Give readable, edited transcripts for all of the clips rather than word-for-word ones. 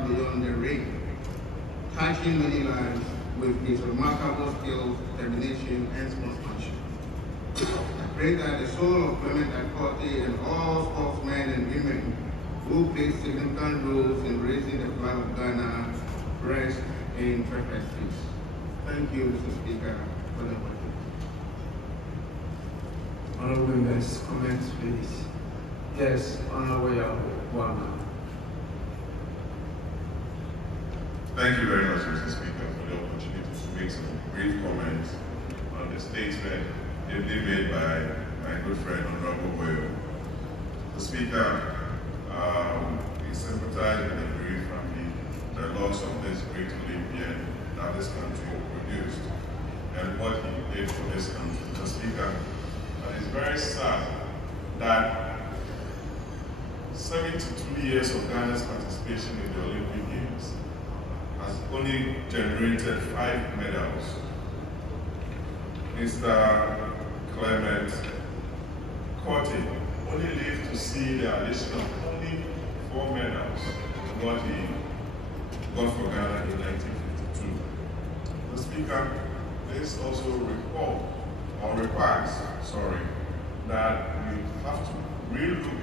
far beyond the ring, touching many lives with his remarkable skills, determination, and sportsmanship. I pray that the soul of Clement Akpote and all sportsmen and women who played significant roles in raising the flag of Ghana rest in perfect peace. Thank you, Mr. Speaker, for the opportunity. Honorable members, comments, please. Yes, Honorable Yawama. Thank you very much, Mr. Speaker, for the opportunity to make some brief comments on the statement ably made by my good friend, Honorable Boyo. The Speaker, we sympathize with the bereaved family, the loss of this great Olympian that this country produced, and what he did for this country. Mr. Speaker, it is very sad that 72 years of Ghana's participation in the Olympic Games has only generated 5 medals. Mr. Clement Akpote only lived to see the addition of only 4 medals to what he got for Ghana in 1952. Mr. Speaker, this also requires that we have to relook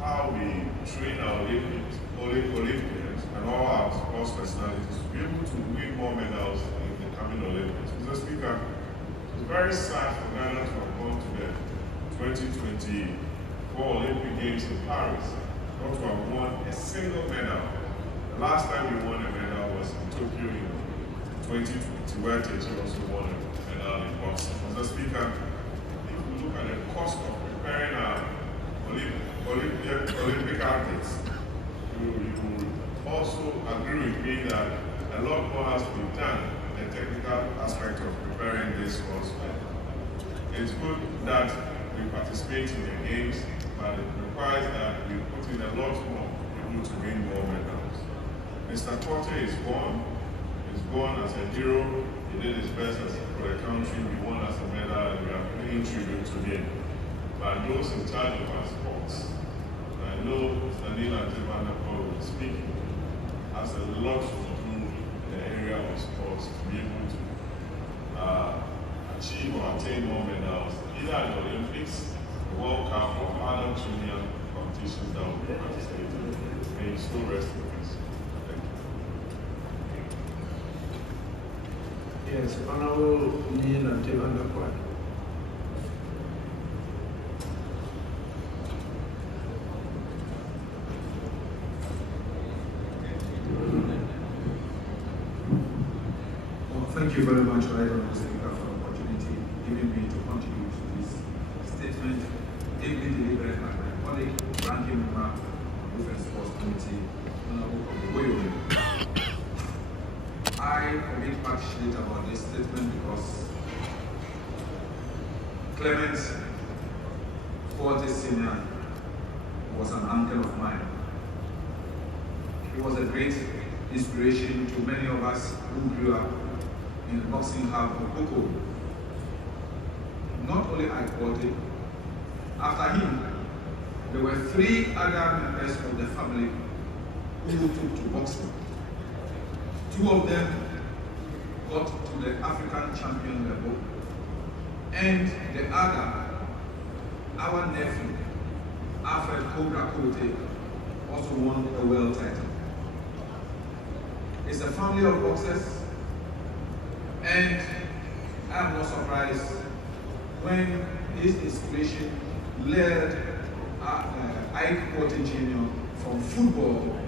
how we train our Olympians and all our sports personalities to be able to win more medals in the coming Olympics. Mr. Speaker, it's very sad for Ghana to have gone to the 2024 Olympic Games in Paris, not to have won a single medal. The last time we won a medal was in Tokyo in 2020, where Techi also won a medal in boxing. Mr. Speaker, if we look at the cost of preparing our Olympic athletes, you will also agree with me that a lot more has to be done in the technical aspect of preparing these sports. It's good that we participate in the games, but it requires that we put in a lot more to be able to win more medals. Mr. Akpote is born. He's born as a hero. He did his best for the country. We won as a medal, and we are paying tribute to him. But those in charge of our sports, I know Mr. Neil Antebanapo speaking, has a lot to do in the area of sports to be able to achieve or attain more medals, either at the Olympics, the World Cup, or other junior competitions that will be participating in. May so rest in peace. Thank you. Yes, Honorable Neil Antebanapo. Thank you very much, Right Honourable Speaker, for the opportunity given me to contribute to this statement ably delivered by my colleague, Ranking Member of the Youth and Sports Committee, Honourable Oboyo. I am a bit passionate about this statement because Clement Akpote Sr. was an uncle of mine. He was a great inspiration to many of us who grew up in the boxing hub of Boko. Not only Akpote, after him, there were 3 other members of the family who took to boxing. 2 of them got to the African champion level, and the other, our nephew, Alfred Cobra Kote, also won a world title. It's a family of boxers, and I'm not surprised when his inspiration led Ike Porter Jr. from football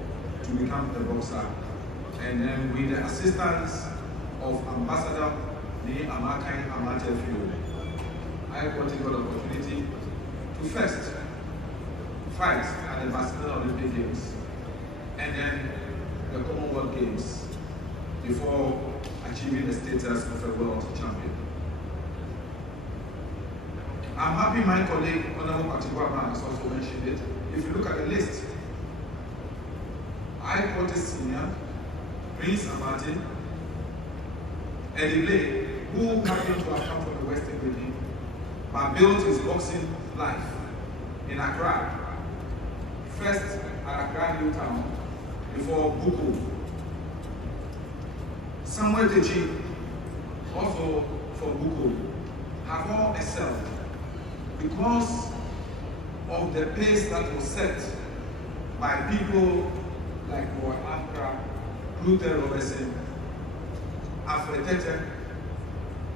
to become a boxer. And then with the assistance of Ambassador Ni Amakai Amatefio, Ike Porter got the opportunity to first fight at the Barcelona Olympic Games and then the Commonwealth Games before achieving the status of a world champion. I'm happy my colleague, Honorable Patiwama, has also mentioned it. If you look at the list, Ike Porter Sr., Prince Amati, Eddie Blake, who happened to have come from the Western region, but built his boxing life in Accra. First at Accra New Town, before Buko. Samuel Techi, also from Buko, have all excelled because of the pace that was set by people like ACCRA, Luther Robertson, Alfred Tete,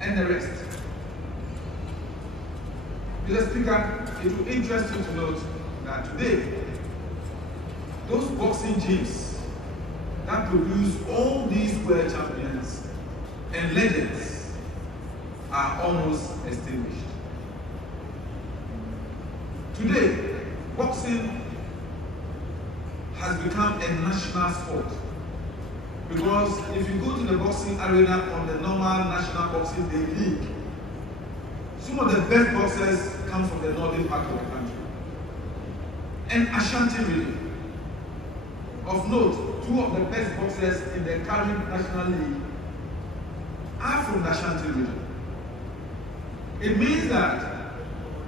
and the rest. Mr. Speaker, it will interest you to note that today, those boxing gyms that produce all these world champions and legends are almost extinguished. Today, boxing has become a national sport because if you go to the boxing arena on the normal National Boxing Day League, some of the best boxers come from the northern part of the country. And Ashanti region. Of note, two of the best boxers in the current National League are from the Ashanti region. It means that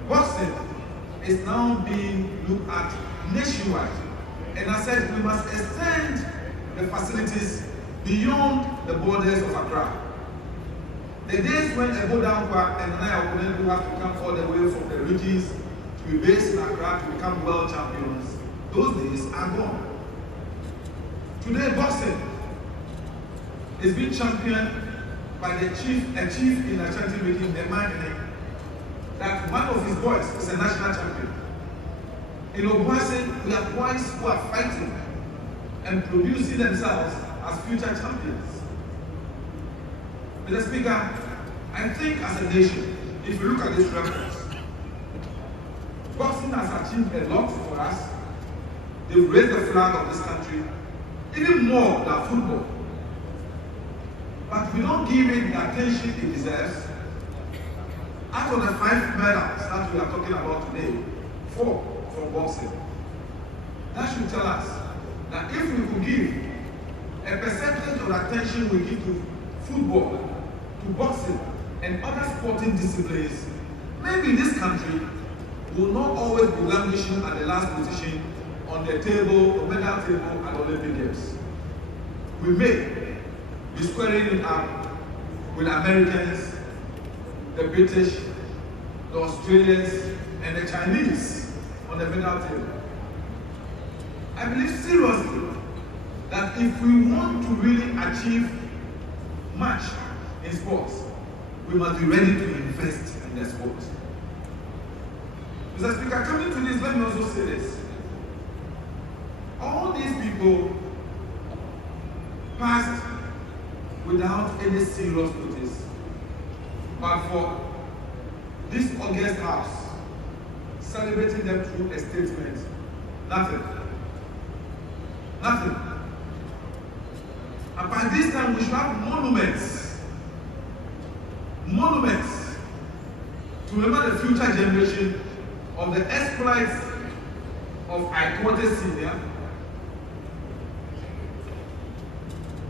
boxing is now being looked at nationwide. And I said we must extend the facilities beyond the borders of Accra. The days when Ebo Dankwa and Naya Okunen will have to come all the way from the regions to be based in Accra to become world champions, those days are gone. Today, boxing is being championed by a chief in the Ashanti region, the man that one of his boys is a national champion. In Obuasi, we have boys who are fighting and producing themselves as future champions. Mr. Speaker, I think as a nation, if you look at this reference, boxing has achieved a lot for us. They've raised the flag of this country, even more than football. But we don't give it the attention it deserves. Out of the 5 medals that we are talking about today, 4 from boxing. That should tell us that if we could give a percentage of attention we give to football, to boxing, and other sporting disciplines, maybe this country will not always be languishing at the last position on the table, the medal table at Olympic Games. We may be squaring it up with Americans, the British, the Australians, and the Chinese on the medal table. I believe seriously that if we want to really achieve much in sports, we must be ready to invest in the sport. Mr. Speaker, coming to this, let me also say this. All these people passed without any serious notice. But for this August House, celebrating them through a statement, nothing. Nothing. And by this time, we should have monuments to remember the future generation of the exploits of Iquote Senior,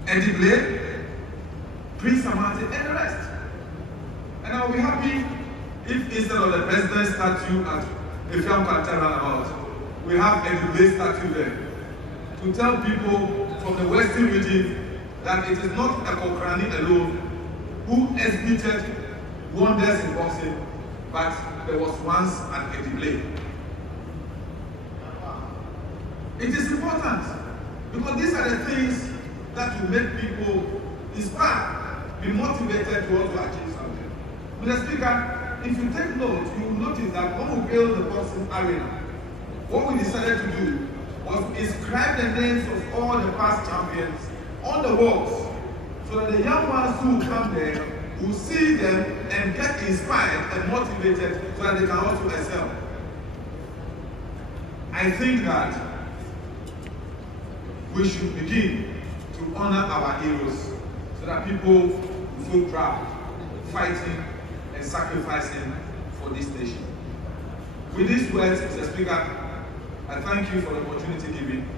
Eddie Blake, Prince Amati, and the rest. And I'll be happy if instead of the president's statue at Efiam Kwanta roundabout, we have Eddie Blake statue there to tell people from the Western region that it is not a Kokrani alone who exhibited wonders in boxing, but there was once an Eddie Blake. It is important because these are the things that will make people inspired, be motivated to want to achieve something. Mr. Speaker, if you take note, you will notice that when we built the boxing arena, what we decided to do was inscribe the names of all the past champions on the walls so that the young ones who come there will see them and get inspired and motivated so that they can also excel. I think that we should begin to honor our heroes so that people will feel proud, fighting and sacrificing for this nation. With these words, Mr. Speaker, I thank you for the opportunity given,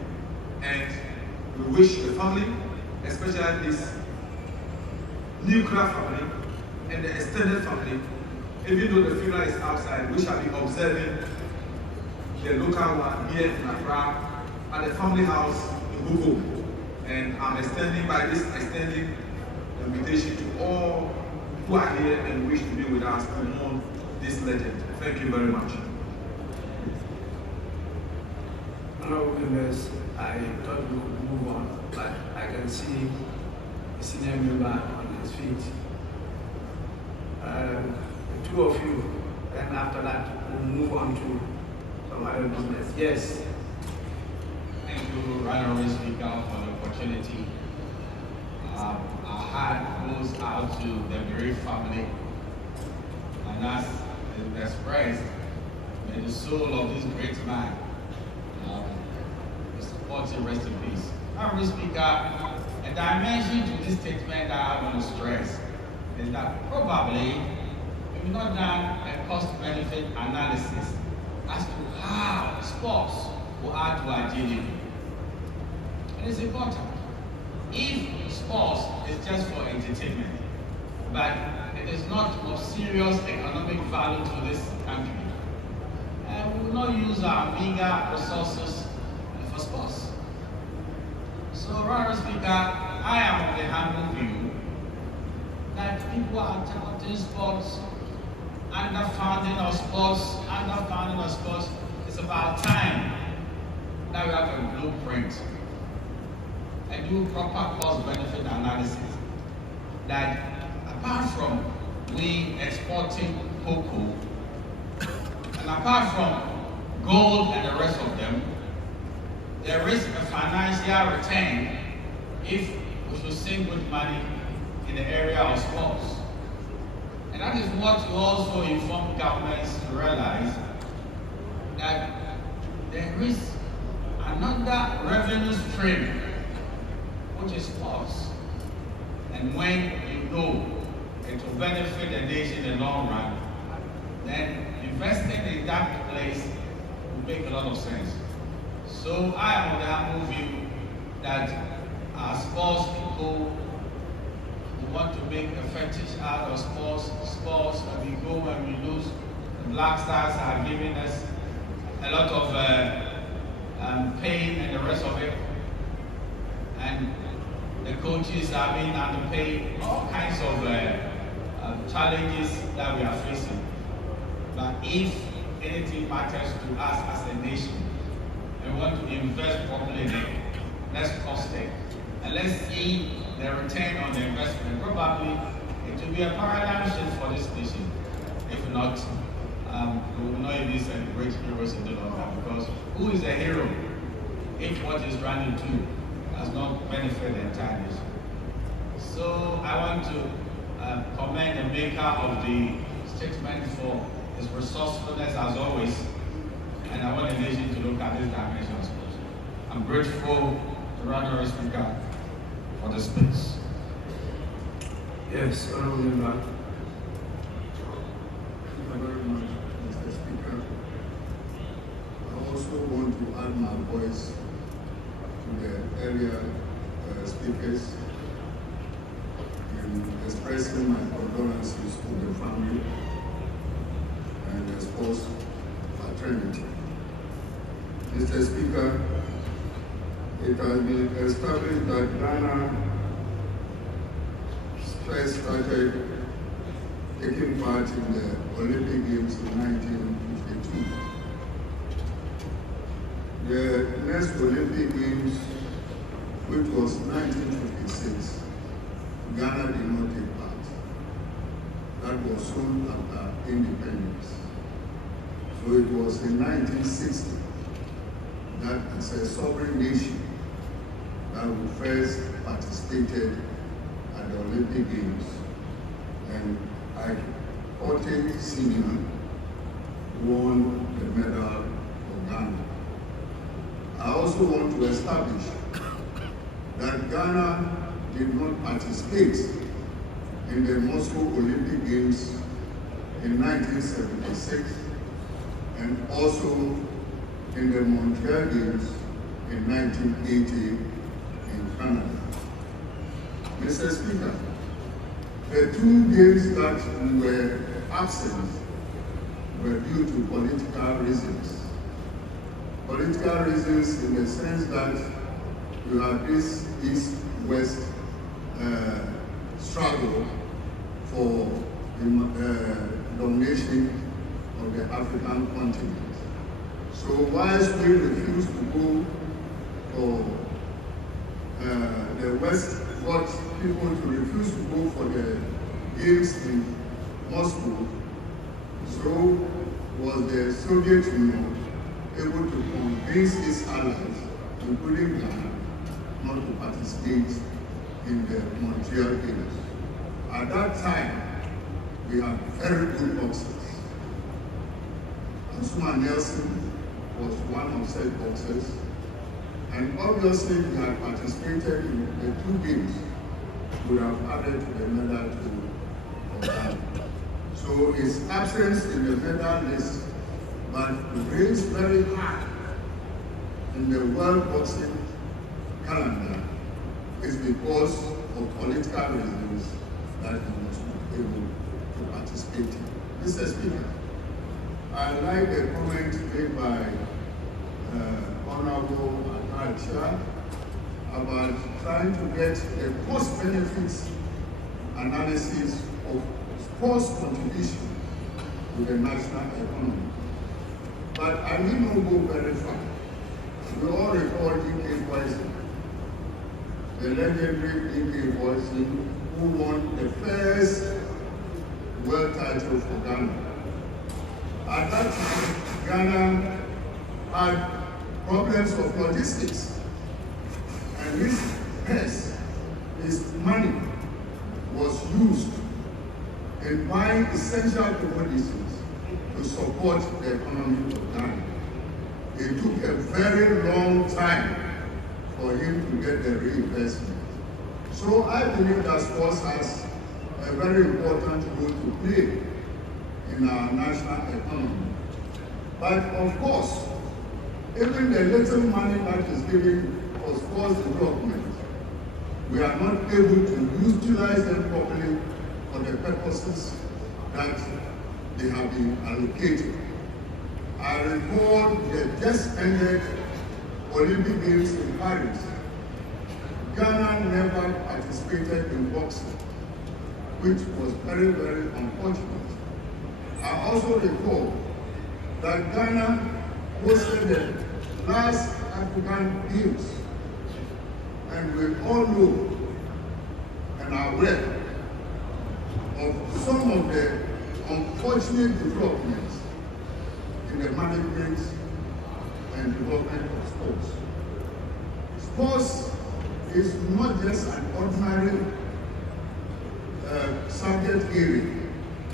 and we wish the family, especially this nuclear family and the extended family, even though the funeral is outside, we shall be observing the local one here in Accra at the family house in move home. And I'm extending the invitation to all who are here and wish to be with us to mourn this legend. Thank you very much. Honorable members, I thought we would move on, but I can see a senior member on his feet. The two of you, then after that, we'll move on to some other business. Yes. Thank you, Honorable Speaker, for the opportunity. Our heart goes out to the bereaved family, and as expressed, may the soul of this great man rest in peace. Honorable Speaker, a dimension to this statement that I want to stress is that probably we've not done a cost-benefit analysis as to how sports will add to our GDP. And it's important. If sports is just for entertainment, but it is not of serious economic value to this country, and we will not use our meager resources for sports. So, Honorable Speaker, I am of the humble view that people are talented sports, underfunding of sports. It's about time that we have a blueprint and do proper cost-benefit analysis. That apart from we exporting cocoa, and apart from gold and the rest of them, there is a financial return if we should sink good money in the area of sports. And that is what we also inform governments to realize, that there is another revenue stream, which is sports. And when you know it will benefit the nation in the long run, then investing in that place will make a lot of sense. So I am of the humble view that our sports people who want to make a fetish out of sports, and we go and we lose. The Black Stars are giving us a lot of pain and the rest of it. And the coaches are being underpaid, all kinds of challenges that we are facing. But if anything matters to us as a nation, and we want to invest properly in it, let's cost it. And let's see the return on the investment. Probably it will be a paradigm shift for this nation. If not, we will not even celebrate heroes in the long run, because who is a hero if what is running to does not benefit the entire nation? So I want to commend the maker of the statement for his resourcefulness as always, and I want the nation to look at this dimension of sports. I'm grateful to the Honorable Speaker for the space. Yes, Honorable Member. Thank you very much, Mr. Speaker. I also want to add my voice to the earlier speakers in expressing my condolences to the family and the sports fraternity. Mr. Speaker, it has been established that Ghana first started taking part in the Olympic Games in 1952. The next Olympic Games, which was 1956, Ghana did not take part. That was soon after independence. So it was in 1960 that as a sovereign nation that we first participated at the Olympic Games, and I, 40 senior, won the medal for Ghana. I also want to establish that Ghana did not participate in the Moscow Olympic Games in 1976 and also in the Montreal Games in 1980 in Canada. Mr. Speaker, the two games that were absent were due to political reasons. Political reasons in the sense that you have this East-West struggle for the domination of the African continent. So whilst we refuse to go for the West, got people to refuse to go for the games in Moscow, so was the Soviet Union able to convince its allies, including Ghana, not to participate in the Montreal Games. At that time, we had very good boxers. Asuma Nelson was one of such boxers, and obviously we had participated in the 2 games, would have added to the medal to Ghana. So his absence in the medal list, but raised very high in the world boxing calendar, is because of political reasons that he was not able to participate in. Mr. Speaker, I like the comment made by Honorable ACCRA about trying to get a cost-benefits analysis of sports contribution to the national economy. But I need not go very far. We all recall D.K. Poison, the legendary D.K. Poison, who won the first world title for Ghana. At that time, Ghana had problems of logistics, and his purse, his money, was used in buying essential commodities to support the economy of Ghana. It took a very long time for him to get the reinvestment. So I believe that sports has a very important role to play in our national economy. But of course, even the little money that is given for sports development, we are not able to utilize them properly for the purposes that they have been allocated. I recall the just ended Olympic Games in Paris. Ghana never participated in boxing, which was very, very unfortunate. I also recall that Ghana hosted the last African Games, and we all know and are aware of some of the unfortunate developments in the management and development of sports. Sports is not just an ordinary subject area.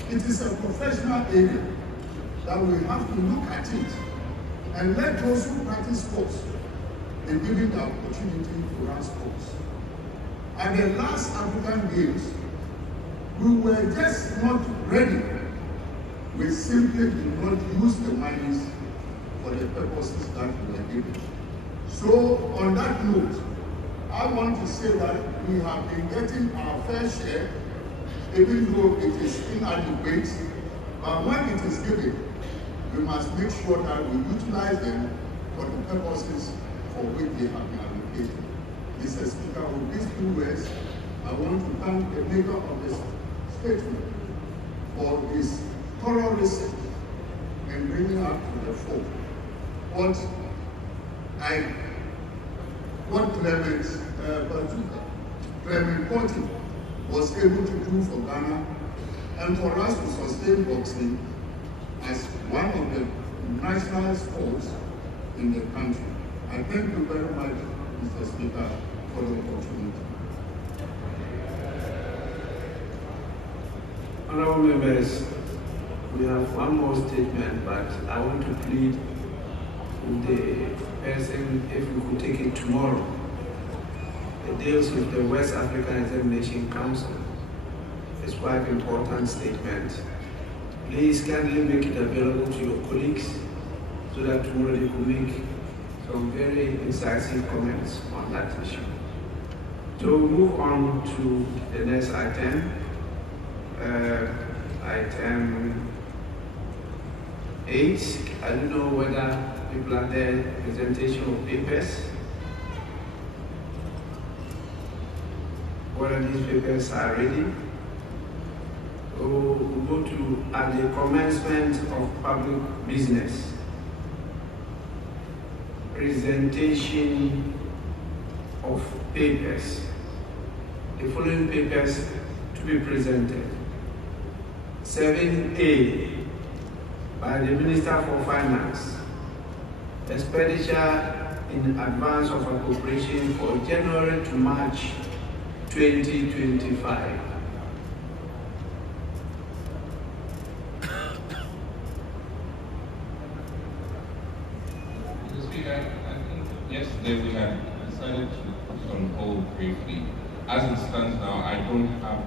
It is a professional area that we have to look at it and let those who practice sports be given the opportunity to run sports. At the last African Games, we were just not ready. We simply did not use the monies for the purposes that we were given. So on that note, I want to say that we have been getting our fair share, even though it is inadequate, but when it is given, we must make sure that we utilize them for the purposes for which they have been allocated. Mr. Speaker, with these 2 words, I want to thank the maker of this statement for his thorough research and bringing up to the fore what Clement Porty was able to do for Ghana, and for us to sustain boxing as one of the national sports in the country. I thank you very much, Mr. Speaker, for the opportunity. Honorable members, we have one more statement, but I want to plead with the person if we could take it tomorrow. It deals with the West African Examination Council. It's quite an important statement. Please kindly make it available to your colleagues so that tomorrow they could make some very incisive comments on that issue. So we'll move on to the next item. Item 8. I don't know whether people are there, presentation of papers. whether these papers are ready. We'll go to at the commencement of public business. Presentation of papers. The following papers to be presented. 7A by the Minister for Finance. Expenditure in advance of appropriation for January to March 2025. Mr. Speaker, I think yesterday we had decided to put on hold briefly. As it stands now, I don't have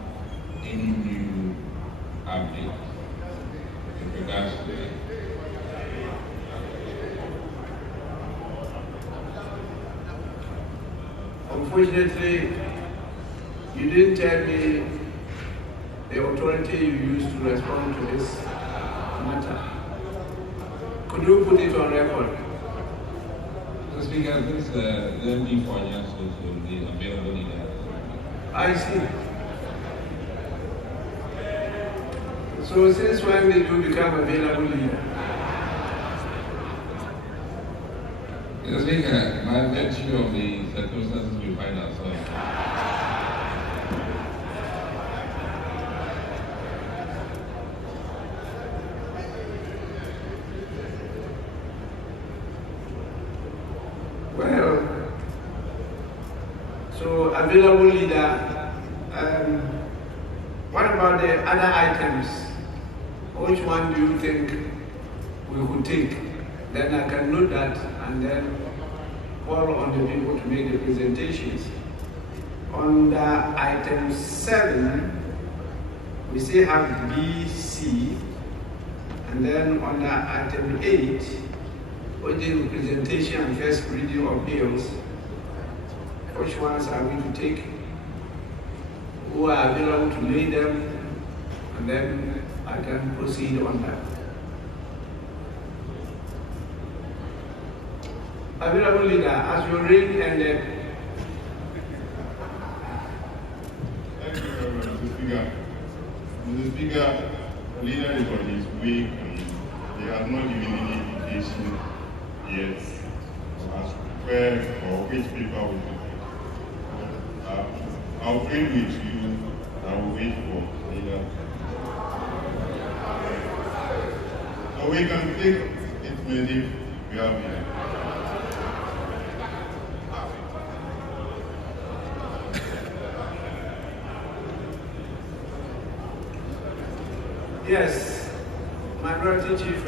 any new update with regards to that. Unfortunately, you didn't tell me the authority you used to respond to this matter. Could you put it on record? Mr. Speaker, this is the MD for announcements will be available in that. I see. So since when did you become available leader? Mr. Speaker, by virtue of the circumstances we find ourselves. Well, so available leader, what about the other items? Which one do you think we could take? Then I can note that and then call on the people to make the presentations. On item 7, we still have B, C, and then on item 8, which is presentation and first reading of bills, which ones are we to take? Who are available to lay them? And then I can proceed on that. Available leader, as your reign ended. Thank you very much, Mr. Speaker. Mr. Speaker, the leader is on his way and he has not given any indication yet as where or which paper will be. I'll plead with you and I will wait for the leader. So we can take it maybe we have here. Yes, Minority Chief.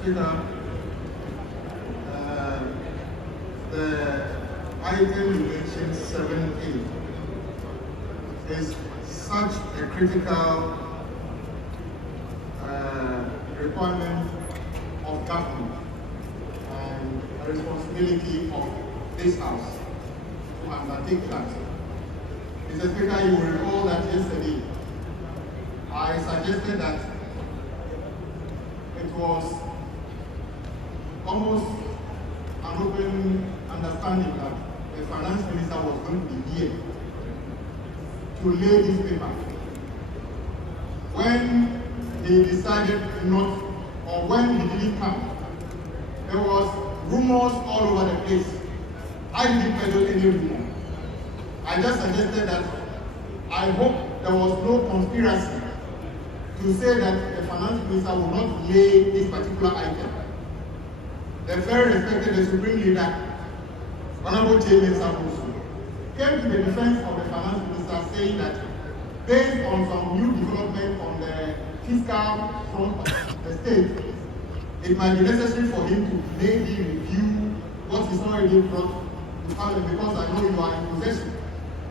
Speaker, the item you mentioned 7A is such a critical requirement of government and a responsibility of this House to undertake that. Mr. Speaker, you will recall that yesterday I suggested that it was almost an open understanding that the finance minister was going to be here to lay this paper. When he decided not, or when he didn't come, there was rumors all over the place. I didn't peddle any rumor. I just suggested that I hope there was no conspiracy to say that the finance minister will not lay this particular item. The very respected the Supreme Leader, Honorable James Samusu, came to the defense of the finance minister saying that based on some new development on the fiscal front of the state, it might be necessary for him to maybe review what is already brought to Parliament, because I know you are in possession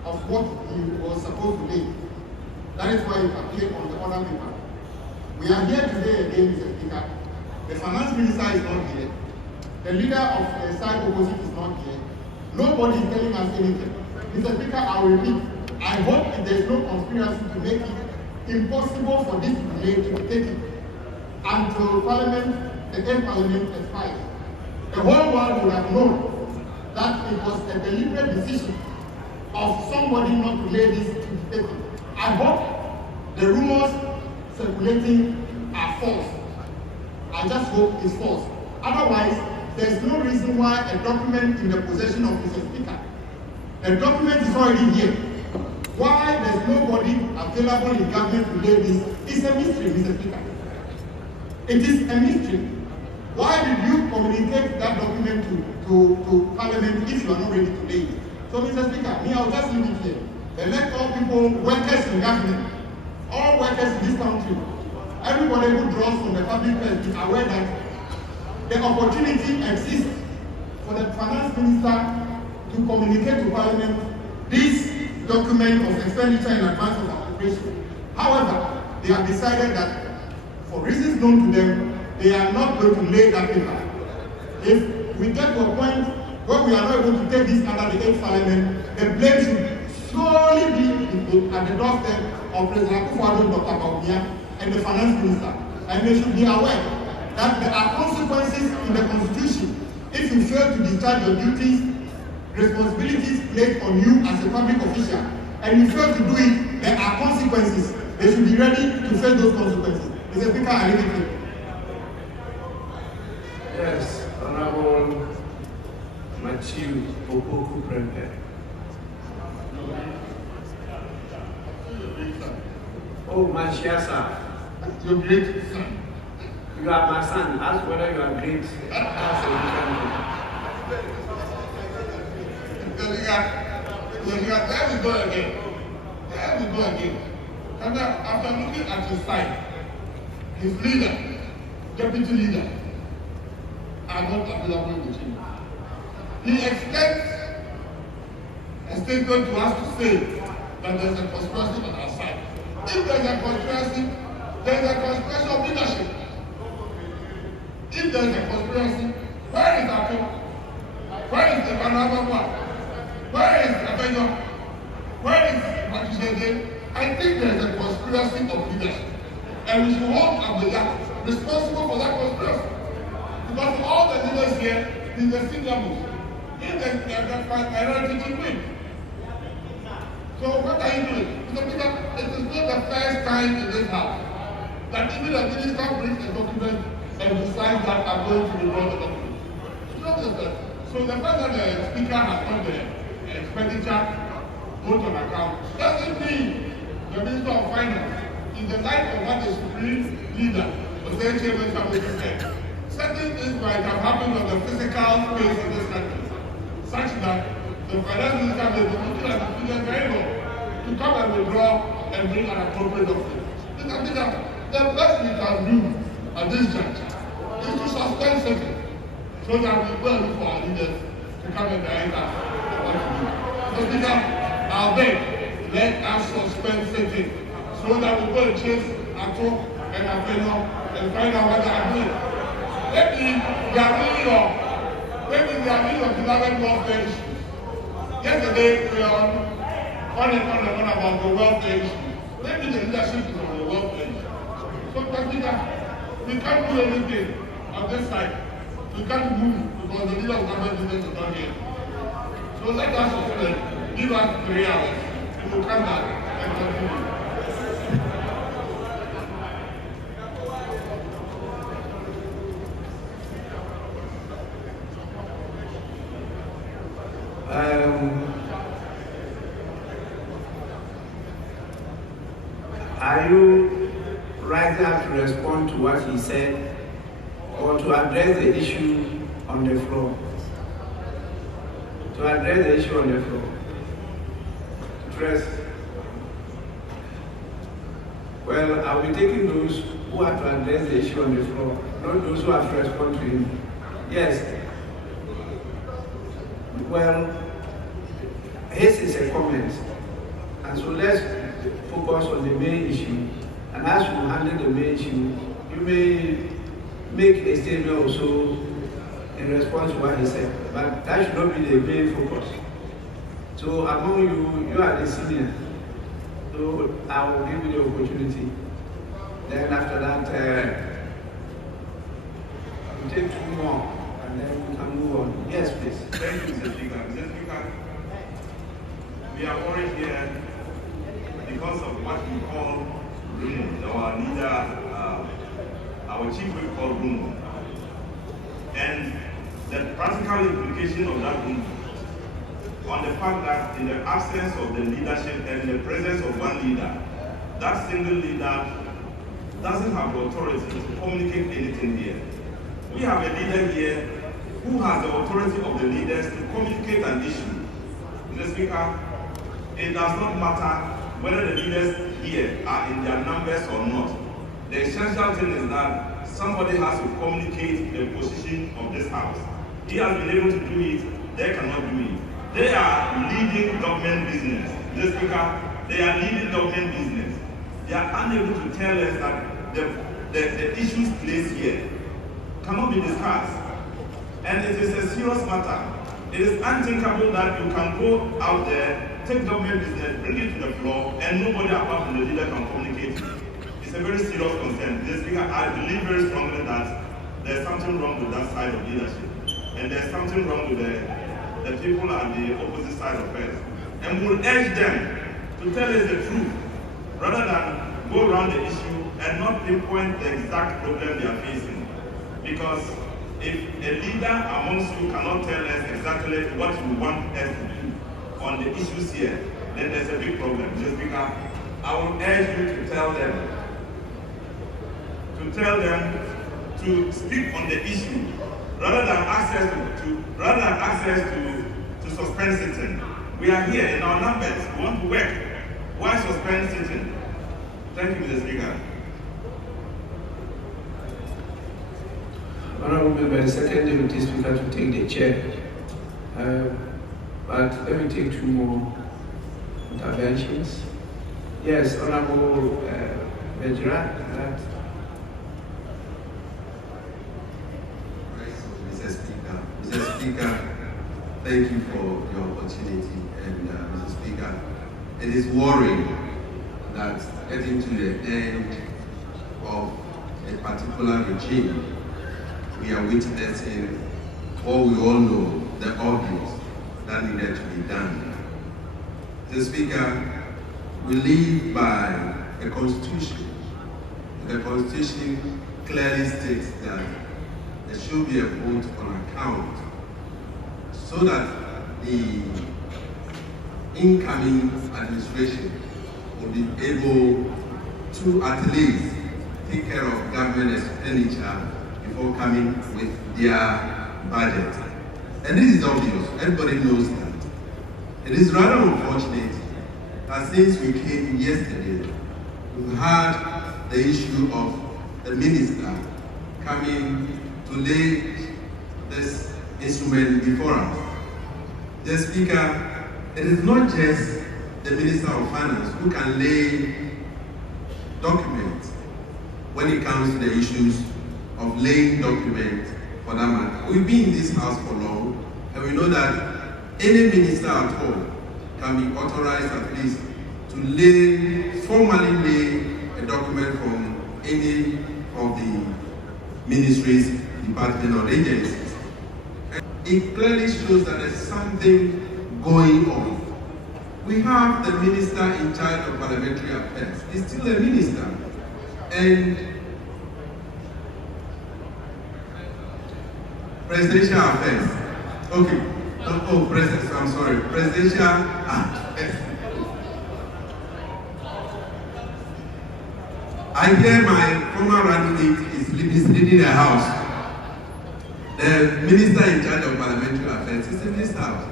of what he was supposed to lay. That is why it appeared on the other paper. We are here today again, Mr. Speaker. The finance minister is not here. The leader of the side opposite is not here. Nobody is telling us anything. Mr. Speaker, I will repeat. I hope if there is no conspiracy to make it impossible for this delay to be taken until Parliament, the end Parliament expires. The whole world would have known that it was a deliberate decision of somebody not to lay this to the paper. I hope the rumors circulating are false. I just hope it's false. Otherwise, there's no reason why a document in the possession of Mr. Speaker, the document is already here. Why there's nobody available in government to lay this is a mystery, Mr. Speaker. It is a mystery. Why did you communicate that document to Parliament if you are not ready to lay it? So, Mr. Speaker, me, I'll just leave it here. And let all people, workers in government, all workers in this country, everybody who draws from the public purse is aware that the opportunity exists for the finance minister to communicate to Parliament this document of expenditure in advance of appropriation. However, they have decided that for reasons known to them, they are not going to lay that paper. If we get to a point where we are not able to take this under the 8th Parliament, the blame should solely be at the doorstep of President Akufo-Addo, Dr. Bawumia, and the finance minister. And they should be aware that there are consequences in the Constitution if you fail to discharge your duties, responsibilities placed on you as a public official, and you fail to do it, there are consequences. They should be ready to face those consequences. Mr. Speaker, I leave it here. Yes, Honorable Matthew Opoku Prempeh. Oh, Machiasa. Your great son. You are my son. Ask whether you are great. That's a different There we go again. There we go again. And after looking at his side, his leader, deputy leader, are not available with him. He expects a statement to us to say that there's a conspiracy on our side. If there's a conspiracy of leadership. If there's a conspiracy, where is Ato? Where is the Banaba? Where is Abenyo? Where is Matishede? I think there's a conspiracy of leadership. And we should hold Abeya responsible for that conspiracy. Because all the leaders here is the senior most. If the minority to win. So what are you doing? Because it is not the first time in this house that even a minister brings a document and decides that I'm going to withdraw the document. It's not the first. So the fact that the speaker has got the expenditure vote on account doesn't mean the Minister of Finance, in the light of what the Supreme Leader was saying, certain things might have happened on the physical space in this country, such that the Finance Minister may be looking at the figures very low to come and withdraw and bring an appropriate document. The best we can do at this juncture is to suspend something so that we will look for our leaders to come and direct us what to do. So Speaker, I'll beg, let us suspend something so that we will chase Ato and Abenyo and find out what they are doing. Maybe they are really of beloved welfare issues. Yesterday we were on and on about the welfare issue. Maybe the leadership is on the welfare issue. So Speaker, we can't do anything on this side. We can't move because the leader of government is not here. So let us suspend. Give us 3 hours. We will come back and continue. Are you rising up to respond to what he said or to address the issue on the floor? To address the issue on the floor. Well, I'll be taking those who have to address the issue on the floor, not those who have to respond to him. Yes. Well, his is a comment. And so let's focus on the main issue. And as you handle the main issue, you may make a statement also in response to what he said. But that should not be the main focus. So among you, you are the senior. So I will give you the opportunity. Then after that, we'll take 2 more, and then we can move on. Yes, please. Thank you, Mr. Speaker. Mr. Speaker, we we are worried here because of what we call Rumo, our leader, our chief we call Rumo. And the practical implication of that Rumo, on the fact that in the absence of the leadership and in the presence of one leader, that single leader doesn't have the authority to communicate anything here. We have a leader here who has the authority of the leaders to communicate an issue. Mr. Speaker, it does not matter whether the leaders here are in their numbers or not. The essential thing is that somebody has to communicate the position of this House. He has been able to do it, they cannot do it. They are leading government business. Mr. Speaker, they are leading government business. They are unable to tell us that the issues placed here cannot be discussed. And it is a serious matter. It is unthinkable that you can go out there, take government business, bring it to the floor, and nobody apart from the leader can communicate. It's a very serious concern. Mr. Speaker, I believe very strongly that there's something wrong with that side of leadership. And there's something wrong with the people at the opposite side of us. And we'll urge them to tell us the truth, rather than go around the issue and not pinpoint the exact problem they are facing. Because if a leader amongst you cannot tell us exactly what you want us to do on the issues here, then there's a big problem. Just because I will urge you to tell them to speak on the issue, rather than access to suspend sitting. We are here in our numbers. We want to work. Why suspend sitting? Thank you, Mr. Speaker. Honorable Member, second Deputy Speaker to take the chair. But let me take two more interventions. Yes, Honorable Bejra. Mr. Speaker, thank you for the opportunity. And Mr. Speaker, it is worrying that getting to the end of a particular regime, we are witnessing what we all know, the obvious, that needed to be done. Mr. Speaker, we live by a constitution. The constitution clearly states that there should be a vote on account so that the incoming administration will be able to at least take care of government expenditure before coming with their budget. And this is obvious, everybody knows that. It is rather unfortunate that since we came yesterday, we've had the issue of the minister coming to lay this instrument before us. The Speaker, it is not just the Minister of Finance who can lay documents when it comes to the issues of laying documents for that matter. We've been in this House for long, and we know that any minister at all can be authorized at least to formally lay a document from any of the ministries, departments, or agencies. It clearly shows that there's something going on. We have the minister in charge of parliamentary affairs. He's still a minister. And presidential affairs. Okay. I'm sorry. Presidential affairs. I hear my former running mate is leading the house. The minister in charge of parliamentary affairs is in this house.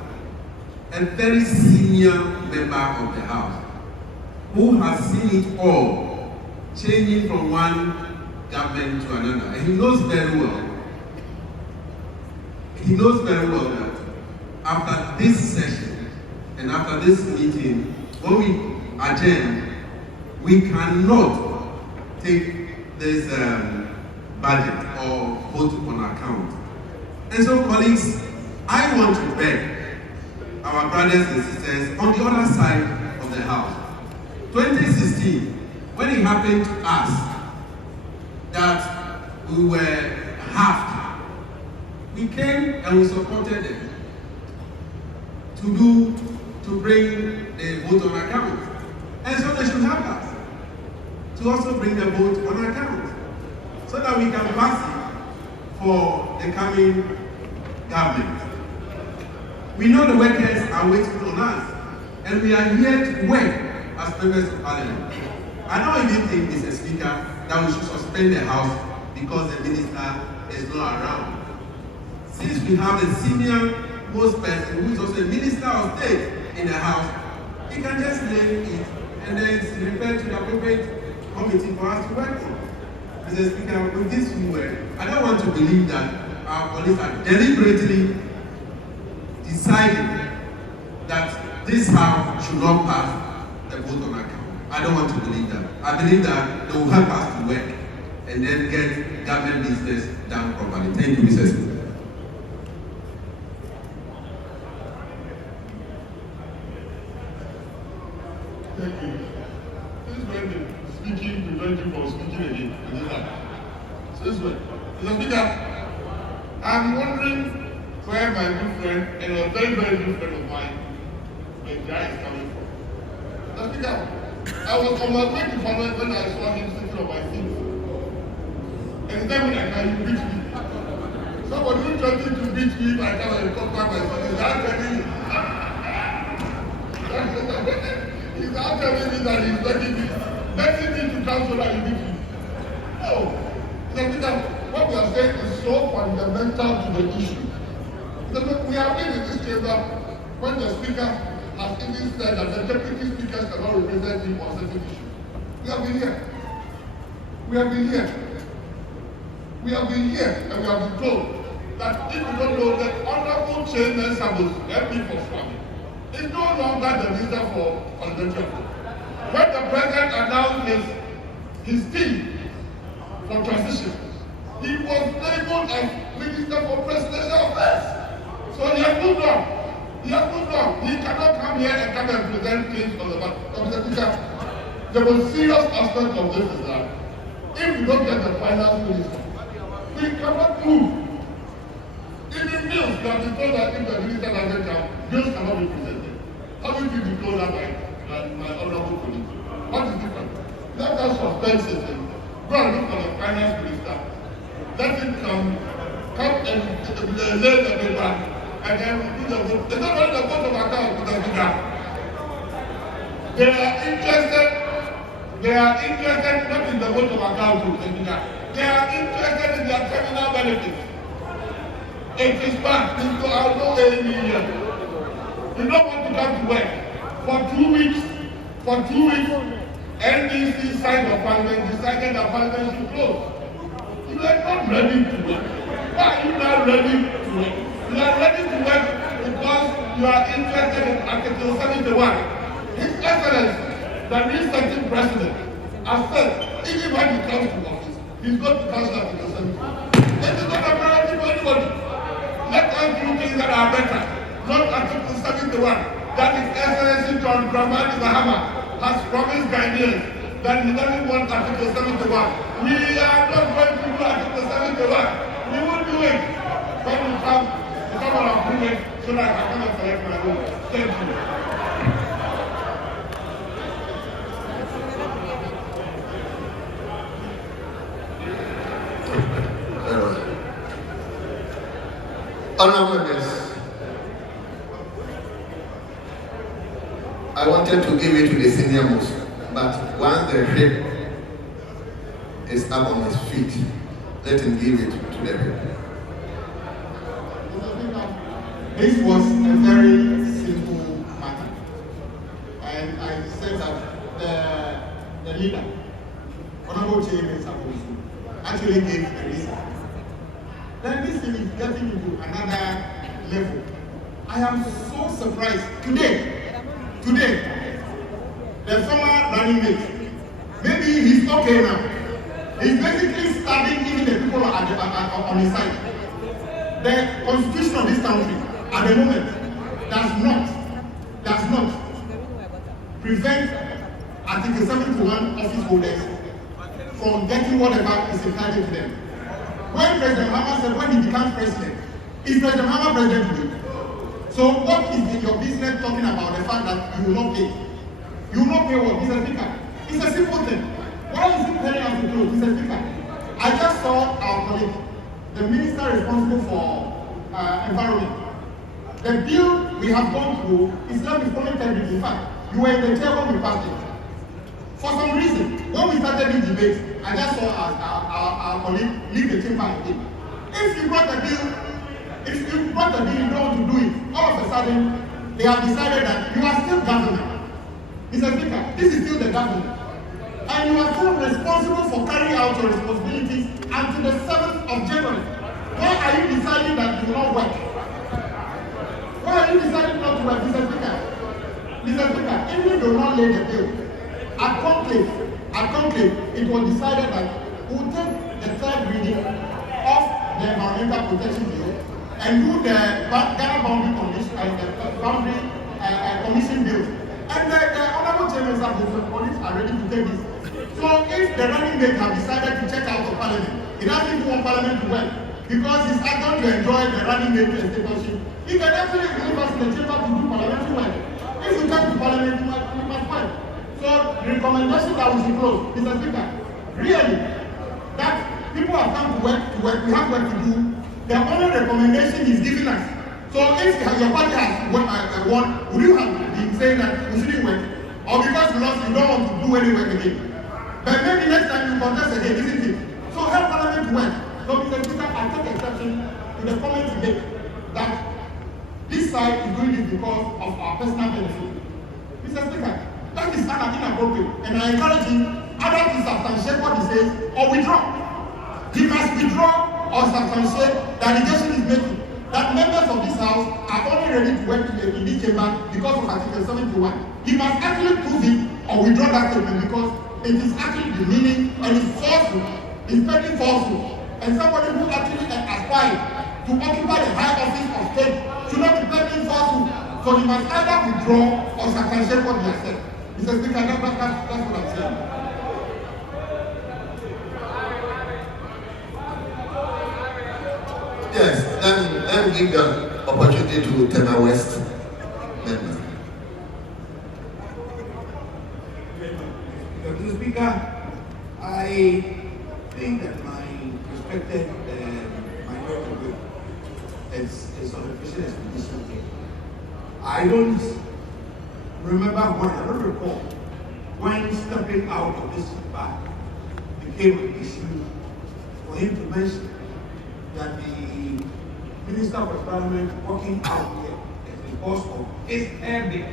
A very senior member of the house who has seen it all, changing from one government to another. And he knows very well that after this session and after this meeting, when we adjourn, we cannot take this budget or vote on account. And so, colleagues, I want to beg our brothers and sisters on the other side of the house. 2016, when it happened to us that we were halved, we came and we supported them to do to bring the vote on account. And so they should help us to also bring the vote on account so that we can pass it for the coming government. We know the workers are waiting on us, and we are here to work as members of parliament. I don't even think, Mr. Speaker, that we should suspend the House because the minister is not around. Since we have the senior most person who is also a minister of state in the House, he can just name it and then refer to the appropriate committee for us to work on. Mr. Speaker, with this word, I don't want to believe that our police are deliberately deciding that this House should not pass the vote on account. I don't want to believe that. I believe that they will help us to work and then get government business done properly. Thank you, Mr. Speaker. Thank you. This is when the speaking prevent you from speaking again. So this way. Mr. Speaker, I'm wondering where my good friend and a very, very good friend of mine, the guy is coming from. Mr. Speaker, I was on my way to Parliament when I saw him sitting on my seat. And he said, when I can, you beat me. Somebody who threatened to beat me if I come and come back my son, is that telling you? He's not telling me that he's begging me to come so that he beat me. No. Mr. Speaker, what we are saying is so fundamental to the issue. We have been in this chamber when the Speaker has even said that the deputy speakers cannot represent him on certain issues. We have been here. We have been here. We have been here and we have been told that if you don't know that Honorable Chairman Sabos, MP for Swami, is no longer the Minister for Parliamentary Affairs. When the President announced his team for transition, he was labeled as Minister for Presidential Affairs. So he has moved on. He has moved on. He cannot come here and come and present things on the back. Mr. Speaker, the most serious aspect of this is that if we don't get the finance minister, we cannot move. Even bills, we have been told that if the minister doesn't come, bills cannot be presented. How will you be told that by my honorable colleague? What is different? Let us suspend system. Go and look for the finance minister. Let him come and lay the paper, and then we do the vote. They don't want the vote of account to the Speaker. They are interested not in the vote of account to the Speaker. They are interested in their terminal benefits. It is bad. People are no million. You don't want to come to work. For 2 weeks, NDC side of Parliament decided that Parliament should close. You are not ready to work. Why are you not ready to work? You are ready to work because you are interested in Article 71. His Excellency, the new sitting president, has said, even when he comes to office, he's going to cancel Article 71. This is not a priority for anybody. Let us do things that are better, not Article 71. That His Excellency John DRAMANI MAHAMA has promised Ghanaians that he doesn't want Article 71. We are not going to do Article 71. We will do it when we come on approve it so that I can come and collect my vote. Thank you. Honourable members, I wanted to give it to the senior most, but once the whip is up on his feet, let him give it to the whip. This was a very simple matter. And I said that the leader, Honorable Chairman Saposu, actually gave the reason. Then this thing is getting into another level. I am so surprised. Today, the former running mate, maybe he's okay now. He's basically stabbing even the people on his side. The constitution of this country, at the moment, does not prevent Article 71 office holders from getting whatever is entitled to them. When President Mahama said when he becomes president, is President Mahama president today? So what is your business talking about the fact that you will not pay. You will not pay what? Mr. Speaker. It's a simple thing. Why is it telling us to do it? Mr. Speaker, I just saw our colleague, the minister responsible for environment. The bill we have gone through is not with integrity. In fact, you were in the chair when we passed it. For some reason, when we started this debate, I just saw our colleague leave the chamber again. If you brought the bill, you don't want to do it, all of a sudden, they have decided that you are still government. Mr. Speaker, this is still the government. And you are still responsible for carrying out your responsibilities until the 7th of January. Why are you deciding that you will not work? Why are you deciding not to work, Mr. Speaker? Mr. Speaker, if you do not lay the bill, at conclave, it was decided that we will take the third reading of the Environmental Protection Bill and do the Ghana Boundary Commission Bill. And the Honorable Chairman of the police are ready to take this. So if the running mate have decided to check out of Parliament, he doesn't even want Parliament to work because he's going to enjoy the running mate dictatorship. He can definitely leave us in the chamber to do parliamentary work. If you come to Parliament, you must work. So the recommendation that we should close, Mr. Speaker, really, that people have come to work, we have work to do. The only recommendation he's giving us. So if your party has won, would you have been saying that we shouldn't work? Or because you lost, you don't want to do any work again? But maybe next time you contest again, isn't it? So help Parliament to work. So Mr. Speaker, I take exception to the comment you make that this side is doing this because of our personal benefit. Mr. Speaker, that is inappropriate. And I encourage him either to substantiate what he says or withdraw. He must withdraw or substantiate the allegation he's making that members of this house are only ready to work in this chamber because of Article 71. He must actually prove it or withdraw that statement because it is actually demeaning and it's falsehood. It's very falsehood. And somebody who actually aspires to occupy the high office of state should not be peddling falsehood. So he must either withdraw or substantiate what he has said. Mr. Speaker, that's what I'm saying. Yes, let me give the opportunity to Tema West member. Mr. Speaker, I think that my respected minority group is on a fishing expedition here. I don't recall when stepping out of this back became an issue for him to mention that the Minister of Environment walking out here is because of his headache.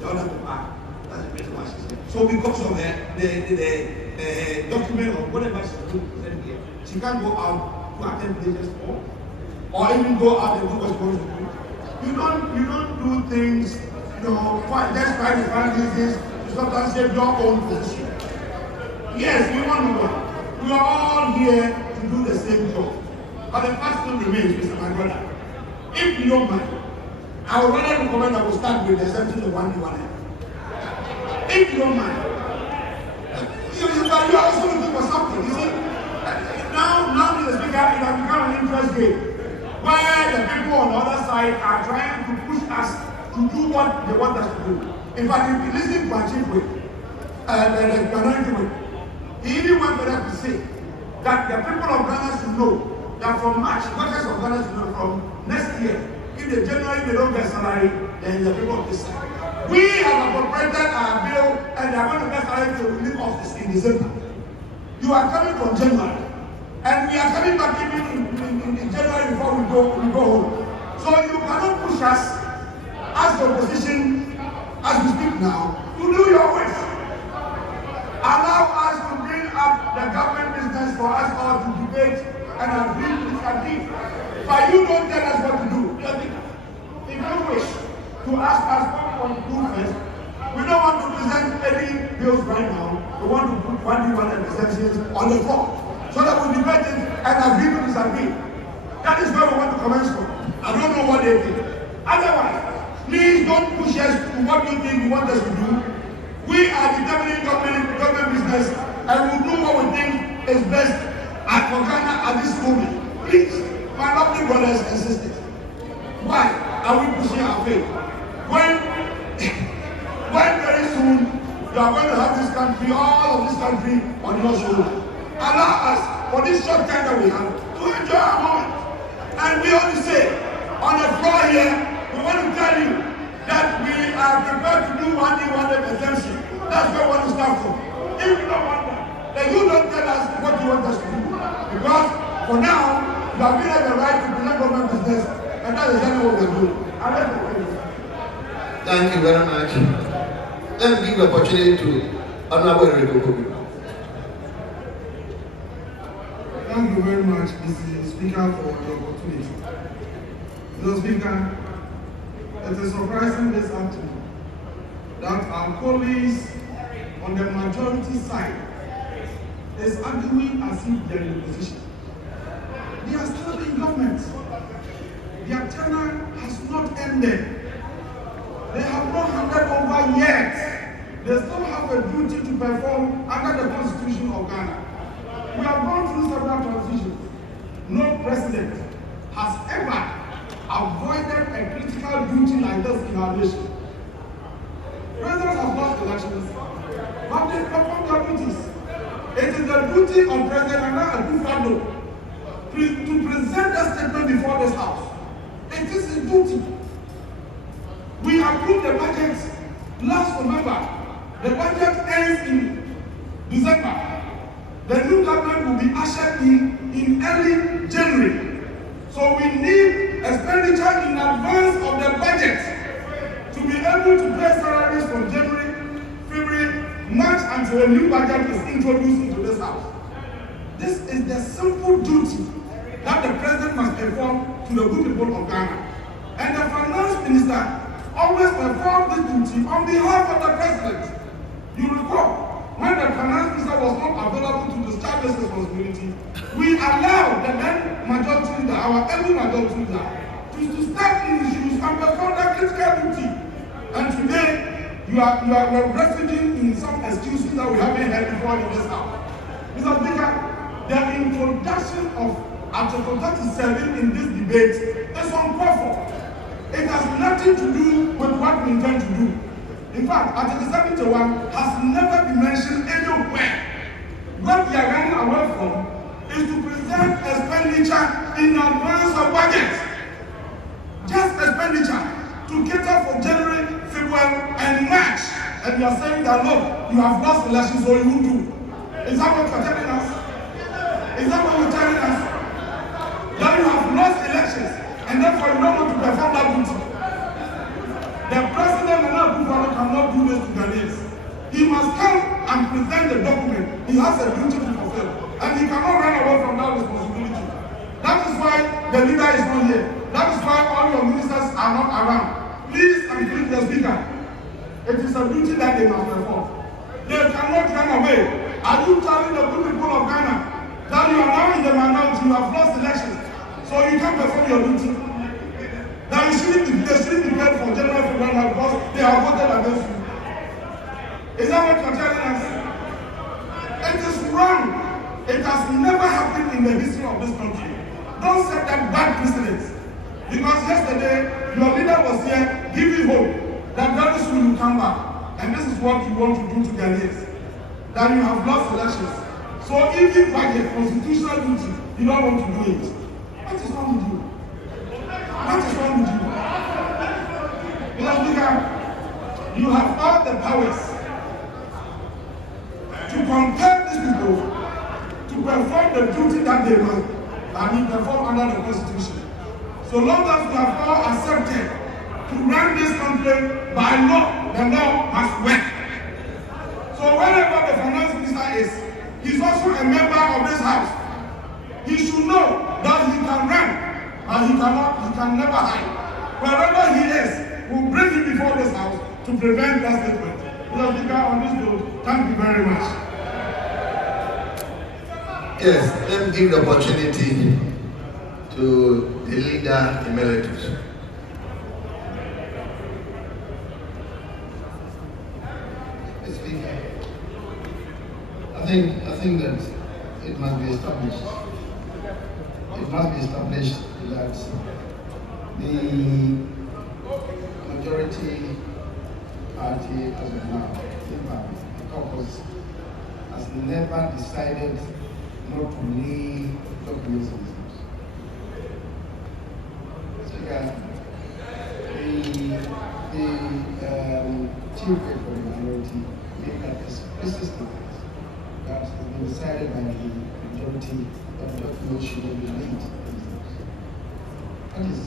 The other back, that's the reason why she's here. So because of the document or whatever she's doing present here, she can't go out to attend religious form or even go out and do what she wants to do. You don't do things, just try to find reasons to sometimes save your own position. Yes, we want to work. We are all here to do the same job. But the fact still remains, Mr. My brother. If you don't mind, I would rather recommend that we start with the exemption of 1D1. If you don't mind, you are also looking for something. You see, now Mr. Speaker, it has become an interest game where the people on the other side are trying to push us to do what they want us to do. In fact, if you listen to our chief with the minority with, he even went better to say that the people of Ghana should know that from March, workers of Ghana should know from next year, if the January they don't get salary, then the people of this side. We have appropriated our bill and they are going to get salary to relieve office in December. You are coming from January. And we are coming back even in January before we go home. So you cannot push us as the opposition, as we speak now, to do your wish. Allow us to bring up the government business for us all to debate and agree to disagree. But you don't tell us what to do. If you wish to ask us what we want to do first, we don't want to present any bills right now. We want to put 1D1 exemptions on the floor, so that we debate it and agree to disagree. That is where we want to commence from. I don't know what they think. Otherwise, please don't push us to what you think you want us to do. We are determining government business and we'll do what we think is best for Ghana at this moment. Please, my lovely brothers and sisters, why are we pushing our faith? When you are going to have this country, all of this country on your shoulder. Allow us, for this short time that we have, to enjoy our moment. And we only say, on the floor here, we want to tell you that we are prepared to do one day exemption. That's what we want to start from. If you don't want that, then you don't tell us what you want us to do. Because for now, you have given the right to present government business, and that is exactly what we're doing. Thank you very much. Let me give the opportunity to Honorable Rego. Thank you very much, Mr. Speaker, for the opportunity. Mr. Speaker, it is surprising this afternoon that our colleagues on the majority side is arguing as if they're in opposition. They are still in government. Their tenure has not ended. They have not handed over yet. They still have a duty to perform under the Constitution of Ghana. We have gone through several transitions. No president has ever avoided a critical duty like this in our nation. Presidents have lost elections, but they perform their duties. It is the duty of President Nana Akufo-Addo to present a statement before this House. It is his duty. We approved the budget last November. The budget ends in December. The new government will be ushered in early January. So we need expenditure in advance of the budget to be able to pay salaries from January, February, March until a new budget is introduced into this House. This is the simple duty that the President must perform to the good people of Ghana. And the Finance Minister always performs this duty on behalf of the President. You recall, when the Finance Minister was not available to discharge this responsibility, we allowed the then majority leader, our able majority leader, to step in his shoes and perform that critical duty. And today, you are refuting in some excuses that we haven't heard before in this House. Mr. Speaker, the introduction of Article 37 in this debate is uncalled for. It has nothing to do with what we intend to do. In fact, Article 71 has never been mentioned anywhere. What we are running away from is to present expenditure in advance of budget. Just expenditure to cater for January, February, and March. And you are saying that, look, you have lost elections, so you won't do. Is that what you're telling us? Is that what you're telling us? That you have lost elections, and therefore you don't want to perform that duty. The President cannot do this to Ghanaians. He must come and present the document. He has a duty to fulfill. And he cannot run away from that responsibility. That is why the leader is not here. That is why all your ministers are not around. Please and please, the Speaker, it is a duty that they must perform. They cannot run away. Are you telling the good people of Ghana that you are now in the minority, you have lost elections, so you can't perform your duty? That they shouldn't be paid for January, February because they have voted against you. Is that what you're telling us? It is wrong. It has never happened in the history of this country. Don't set that bad precedent. Because yesterday, your leader was here giving hope that very soon you come back. And this is what you want to do to Ghanaians. That you have lost elections. So even budget, constitutional duty, you don't want to do it. What is wrong with you? What is wrong with you? Mr. Speaker, you have all the powers to compel these people to perform the duty that they must and perform under the Constitution. So long as we have all accepted to run this country by law, the law must work. So wherever the Finance Minister is, he's also a member of this House. He should know that he can run. And he can never hide. Wherever he is, we'll bring him before this House to prevent that statement. Mr. Speaker, on this note, thank you very much. Yes, let me give the opportunity to the leader emeritus. Mr. Speaker, I think that it must be established. It must be established that the majority party as of now, the caucus, has never decided not to lay documents in this house. Speaker, the chief whip for the minority made that explicit statement that has been decided by the majority that documents should not be laid in this house. That is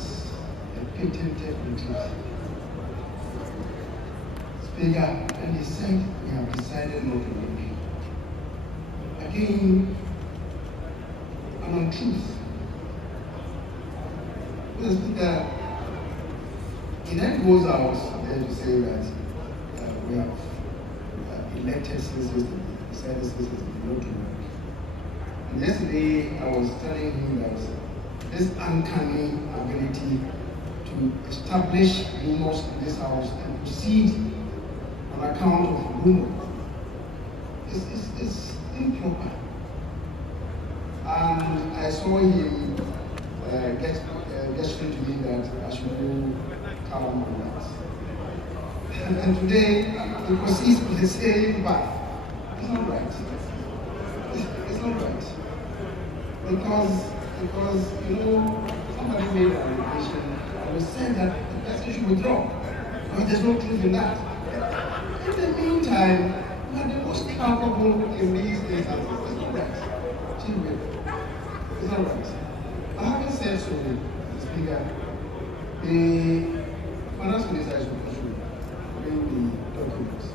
a patented untruth. Speaker, and he said we have decided not to lay. Again, an untruth. Mr. Speaker, he then goes out there to say that we have elected citizens, decided citizens not to work. And yesterday I was telling him that this uncanny ability to establish rumors in this house and proceed on account of rumor is improper. And I saw him gesturing to me that I should go calm on that. And today he proceeds with the same path. It's not right. It's not right. Because you know, somebody made an allegation and was said that the person should withdraw. But there's no truth in that. In the meantime, we are the most culpable in these instances. It's not right. It's not right. But having said so, Mr. Speaker, the finance minister is supposed to bring the documents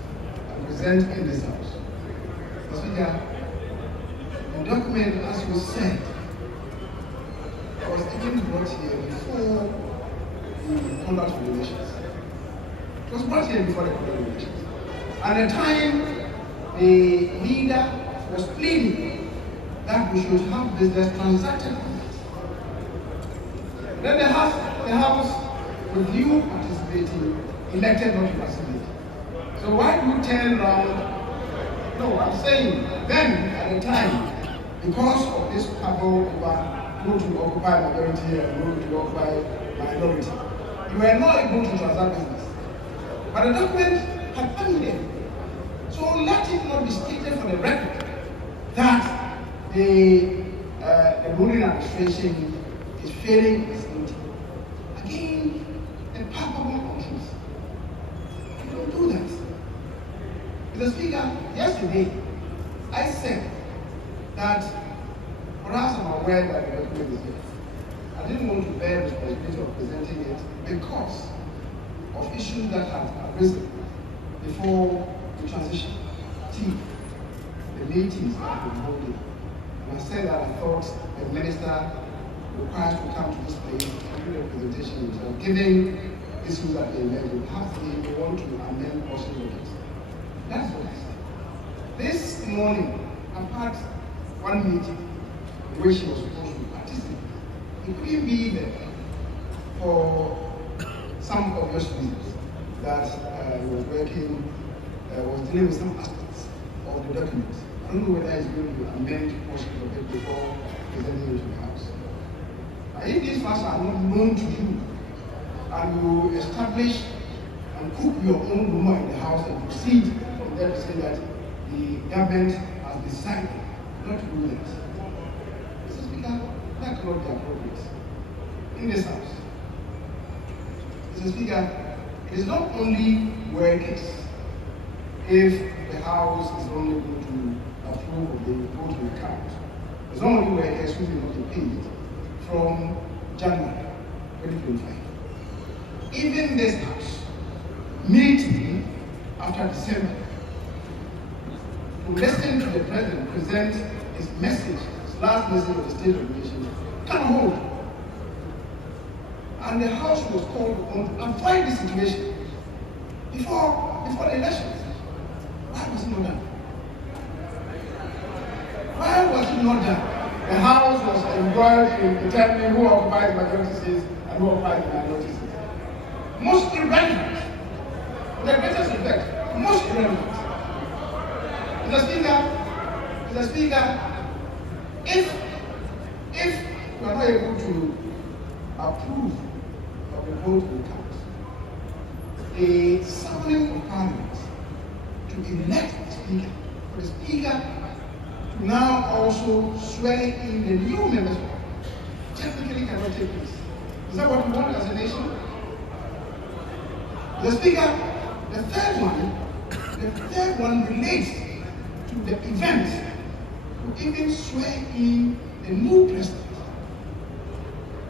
and present in this house. Mr. Speaker, the document, as was said, was even brought here before the conduct regulations. It was brought here before the conduct regulations. At the time, the leader was pleading that we should have business transacted on it. Then the House, with you participating, elected not to participate. So why do you turn around? No, I'm saying then at the time, because of this cabal over who to occupy majority and who to occupy minority, you were not able to transact business. But the document had come there. So let it not be stated for the record that the ruling administration is failing its duty. Again, a palpable untruth. You don't do that. Mr. Speaker, yesterday I said that perhaps I'm aware that the document is here. I didn't want to bear the responsibility of presenting it because of issues that had arisen before the transition team, the meetings that were holding. And I said that I thought the minister required to come to this place and do the presentation himself, given issues that they emerged. Perhaps they want to amend portions of it. That's what I said. This morning, I've had one meeting in which he was supposed to participate. He couldn't be there for some obvious reasons that he was working, was dealing with some aspects of the document. I don't know whether he's going to amend portions of it before presenting it to the House. If these facts are not known to you, and you establish and cook your own rumor in the House and proceed from there to say that the government has decided not to do that, Mr. Speaker, that cannot be appropriate in this House. Mr. Speaker, it is not only workers if the House is only going to approve of the voting account. It's not only workers who will not be paid from January 2025. Even this House meeting after December to listen to the President present his message, his last message of the State of the Nation, can hold. And the House was called on to avoid the situation before the elections. Why was it not done? Why was it not done? The House was embroiled in determining who occupies majority seats and who occupies the minority seats. Most irrelevant. With the greatest respect, most irrelevant. Mr. Speaker, if we are not able to approve of the vote in count, the summoning of Parliament elect the Speaker, for the Speaker to now also swear in the new members of Parliament. Technically cannot take place. Is that what we want as a nation? The Speaker, the third one relates to the event to even swear in the new president.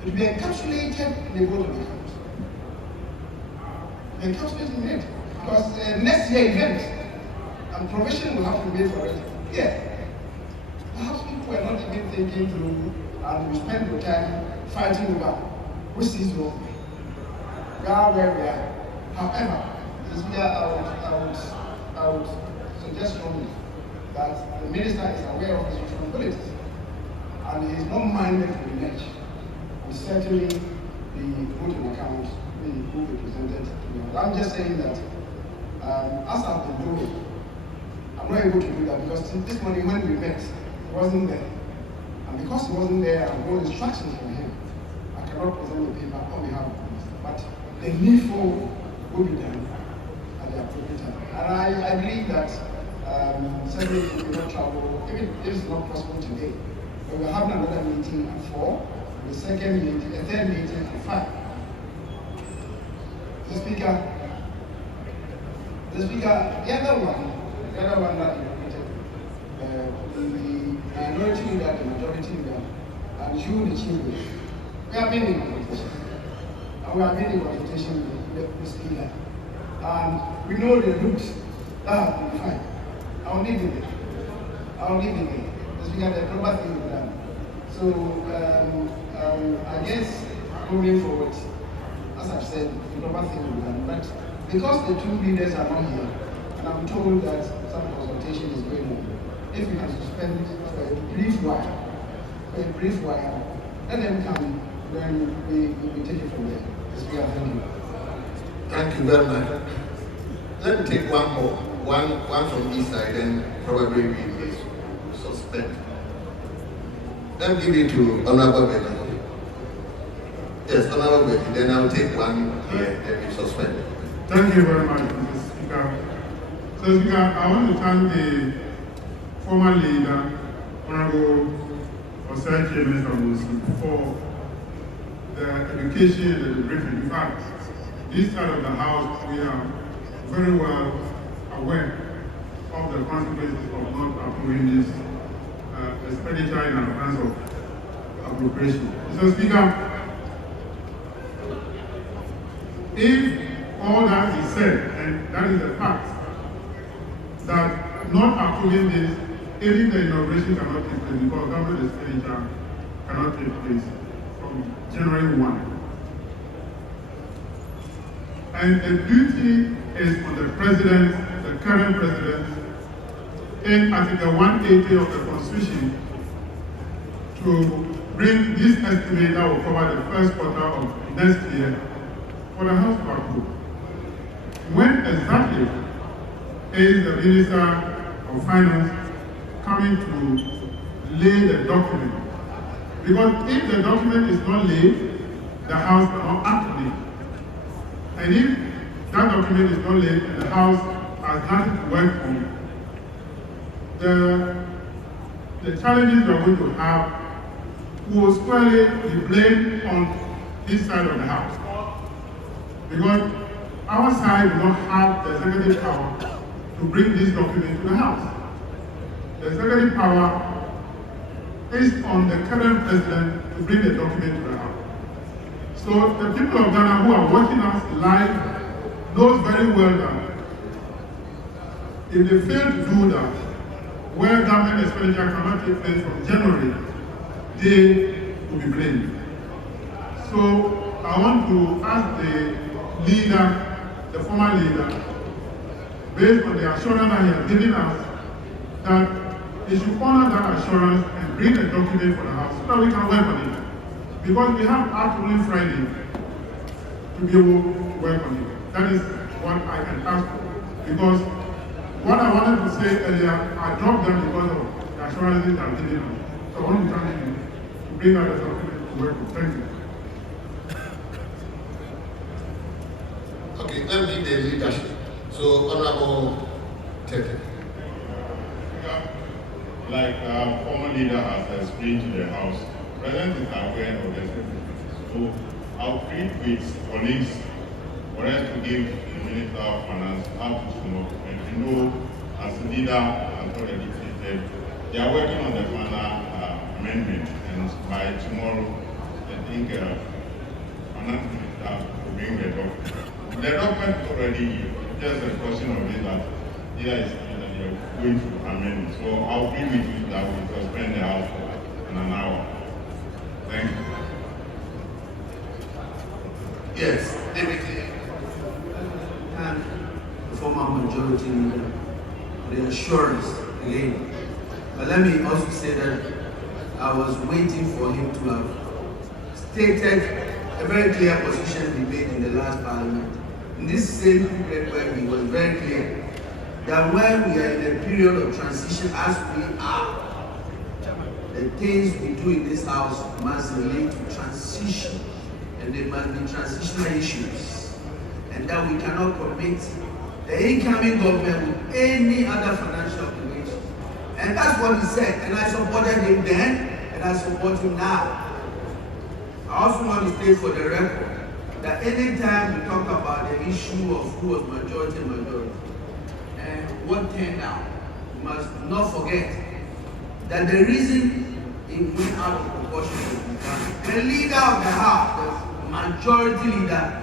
It will be encapsulated in the vote of the House. Encapsulated in it. Because next year event, and provision will have to be made for it. Yeah. Perhaps people are not even thinking through, and we spend the time fighting over which is wrong. We are where we are. However, I would suggest strongly that the minister is aware of his responsibilities and he is not minded to renege. And certainly the voting account will be presented to me. I'm just saying that as I've been doing, I'm not able to do that because this morning when we met, he wasn't there. And because he wasn't there, I've got instructions from him. I cannot present the paper on behalf of the minister. But the needful will be done at the appropriate time. And I believe that certainly we will not travel, even if it's not possible today. But we're having another meeting at 4, the third meeting at 5. The Speaker, the other one that you repeated, the minority leader, the majority leader, and you, the chief whip, we have been in consultation. And we have been in consultation with the Speaker. And we know the routes that have been defined. I'll leave it there. The Speaker, the proper thing is done. So, I guess, moving forward, as I've said, the proper thing will be done. But because the two leaders are not here, and I'm told that some consultation is going on, if we can suspend for a brief while, let them come, then we take it from there. Speaker, thank you. Thank you very much. Let me take one more, one from this side, then probably we will suspend. Let me give it to Honorable Betty. Yes, Honorable Betty, then I'll take one here, then we suspend. Thank you very much, Mr. Speaker. So, Speaker, I want to thank the former leader, Honorable Osai Mr. for the education and the briefing. In fact, this side of the House, we are very well aware of the consequences of not approving this expenditure in advance of appropriation. Mr. Speaker, if all that is said, and that is a fact, that not approving this, even the inauguration cannot take place because government expenditure cannot take place from January 1. And the duty is on the president, the current president, in Article 180 of the Constitution to bring this estimate that will cover the first quarter of next year for the House to approve. When exactly is the Minister of Finance coming to lay the document? Because if the document is not laid, the House cannot act on it. And if that document is not laid and the House has nothing to work on, the challenges we are going to have will squarely be blamed on this side of the House. Because our side will not have the executive power to bring this document to the House. The executive power is on the current president to bring the document to the House. So the people of Ghana who are watching us live knows very well that if they fail to do that, where government expenditure cannot take place from January, they will be blamed. So I want to ask the leader, the former leader, based on the assurance that he has given us, that he should honor that assurance and bring a document for the House so that we can work on it. Because we have afternoon Friday to be able to work on it. That is what I can ask for. Because what I wanted to say earlier, I dropped them because of the assurances I've given us. So I want to thank you to bring that document to work on. Thank you. Okay, let me give the leadership. So, Honorable Take it. Like our former leader has explained to the House, President is aware of this. So I'll plead with colleagues for us to give the Minister of Finance up to tomorrow. And we know, as the leader has already stated, they are working on the final amendment. And by tomorrow, I think Finance Minister will bring the document. The document is already here. Just a question of it that here is going to amend. So I'll be with you that we suspend the House for an hour. Thank you. Yes, David. And the former majority leader, the assurance again. But let me also say that I was waiting for him to have stated a very clear position he made in the last parliament. In this same period where he was very clear that when we are in a period of transition, as we are, the things we do in this house must relate to transition, and there must be transitional issues, and that we cannot commit the incoming government with any other financial obligation. And that's what he said, and I supported him then, and I support him now. I also want to state for the record that anytime we talk about the issue of who was majority, and what turned out, we must not forget that the reason it went out of proportion was because the leader of the house, the majority leader,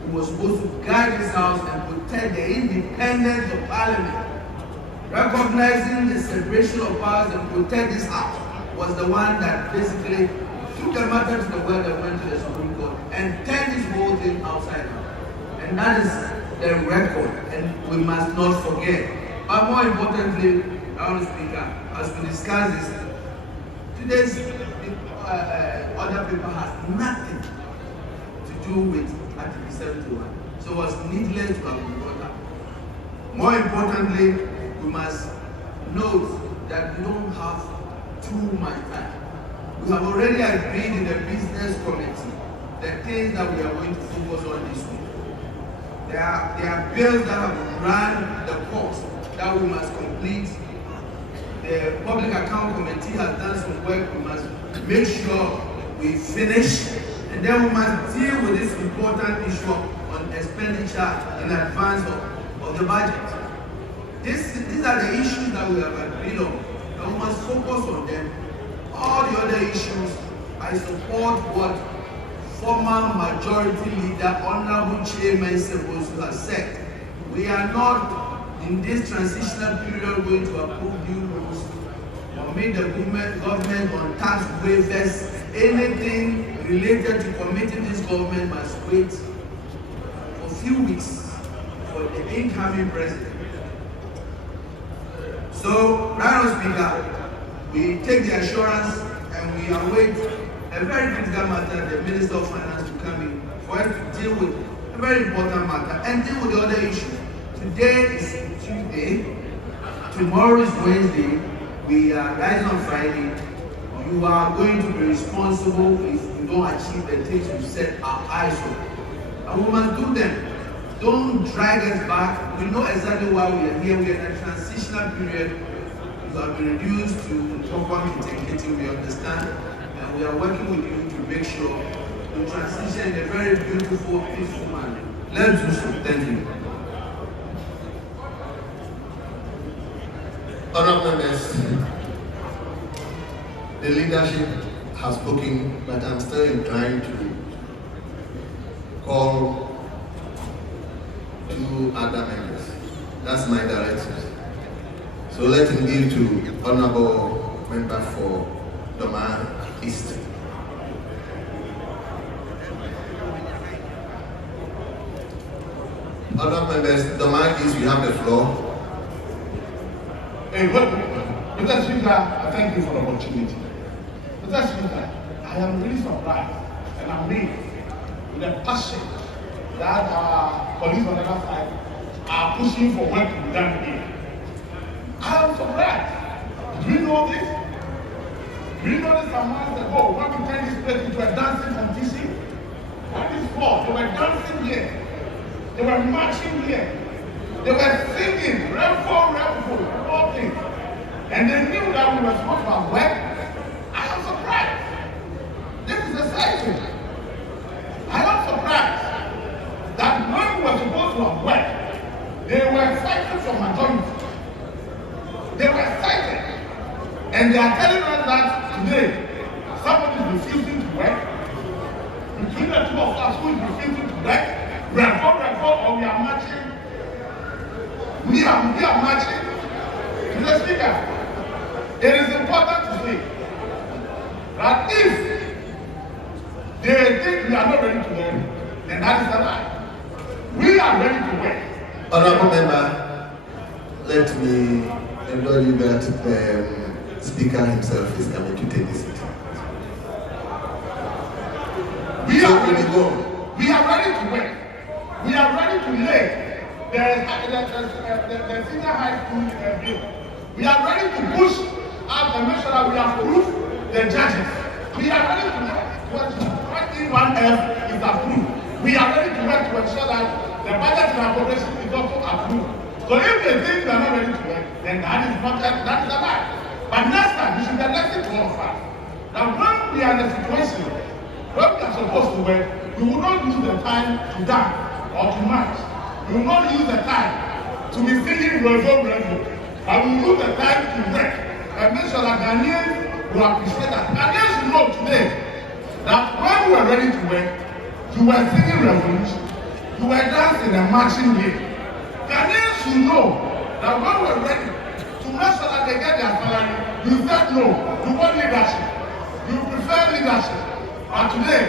who was supposed to guide this house and protect the independence of parliament, recognizing the separation of powers and protect this house, was the one that basically took the matter to the world and went to the Supreme Court and turned this whole thing upside down. And that is the record, and we must not forget. But more importantly, Honourable Speaker, as we discuss this, today's other paper has nothing to do with Article 71. So it was needless to have been brought up. More importantly, we must note that we don't have too much time. We have already agreed in the business committee the things that we are going to focus on this week. There are bills that have run the course that we must complete. The Public Account Committee has done some work. We must make sure we finish. And then we must deal with this important issue on expenditure in advance of the budget. These are the issues that we have agreed on, and we must focus on them. All the other issues, I support what former majority leader, Honorable Chairman Sebosu has said. We are not in this transitional period going to approve new rules or meet the government on tax waivers. Anything related to committing this government must wait for a few weeks for the incoming president. So, Madam Speaker, we take the assurance and we await a very critical matter, the Minister of Finance to come in for us to deal with a very important matter and deal with the other issue. Today is Tuesday, tomorrow is Wednesday, we are rising on Friday. You are going to be responsible if you don't achieve the things you set our eyes on. And we must do them. Don't drag us back. We know exactly why we are here. We are in a transitional period. We have been reduced to proper integrity, we understand. And we are working with you to make sure we transition in a very beautiful, peaceful manner. Let's do so. Thank you. Honourable members, the leadership has spoken, but I'm still inclined to call two other members. That's my directive. So let him give to Honourable Member for Doma East. Other members, Doma East, you have the floor. Hey, Mr. Speaker, I thank you for the opportunity. Mr. Speaker, I am really surprised and amazed with the passion that our colleagues on the other side are pushing for work to be done here. I am surprised. Do you know this? Do you know this a month ago when we turned this place into a dancing competition? When this fall, they were dancing here. They were marching here. They were singing, revel, all things. And they knew that we were supposed to have work. I am surprised. This is exciting. I am surprised that when we were supposed to have work, they were fighting for majority. They were excited. And they are telling us that today, somebody is refusing to work. Between the two of us who is refusing to work, revel, or we are marching. We are marching. Mr. Speaker, it is important to say that if they think we are not ready to work, then that is a lie. We are ready to work. Honorable Member, let me assure you that the Speaker himself is coming to take this seat. We are ready to work. We are ready to work. We are ready to lay the senior high school bill. We are ready to push up and make sure that we approve the judges. We are ready to work when E1F is approved. We are ready to work to ensure that the budget and appropriation is also approved. So if they think we are not ready to work, then that is a lie. But next time, we should be listening to all of us. Now when we are in a situation where we are supposed to work, we will not use the time to dance or to march. We will not use the time to be singing revel. But we will use the time to work and make sure that Ghanaians will appreciate that. Ghanaians should know today that when we were ready to work, you were singing revolution, you were dancing and marching here. Ghanaians should know that when we were ready to make sure that they get their salary, you said no, you want leadership, you prefer leadership. But today,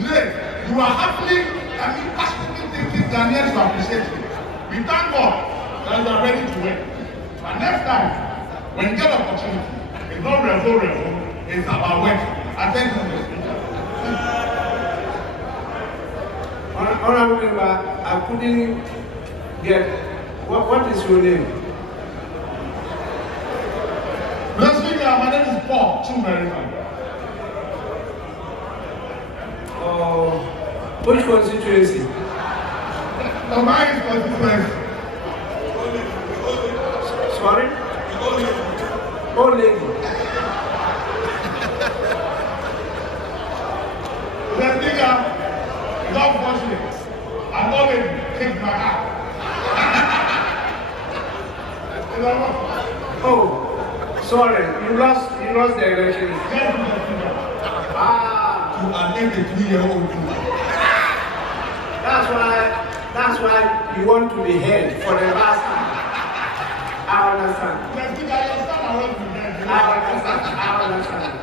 you are happily, passionately thinking Ghanaians will appreciate you. We thank God that you are ready to work. But next time, when you get opportunity, it's not revel, it's about work. I thank you, Mr. Speaker. Honorable Member, I couldn't get, what is your name? Mr. Speaker, my name is Paul Chumeriman. Which constituency? My constituency. Sorry? Old lady. The speaker is unfortunate. An old lady kicked my heart. Oh, sorry. You lost the election. To an 83-year-old woman. That's why you want to be held for the last time. I understand. I understand.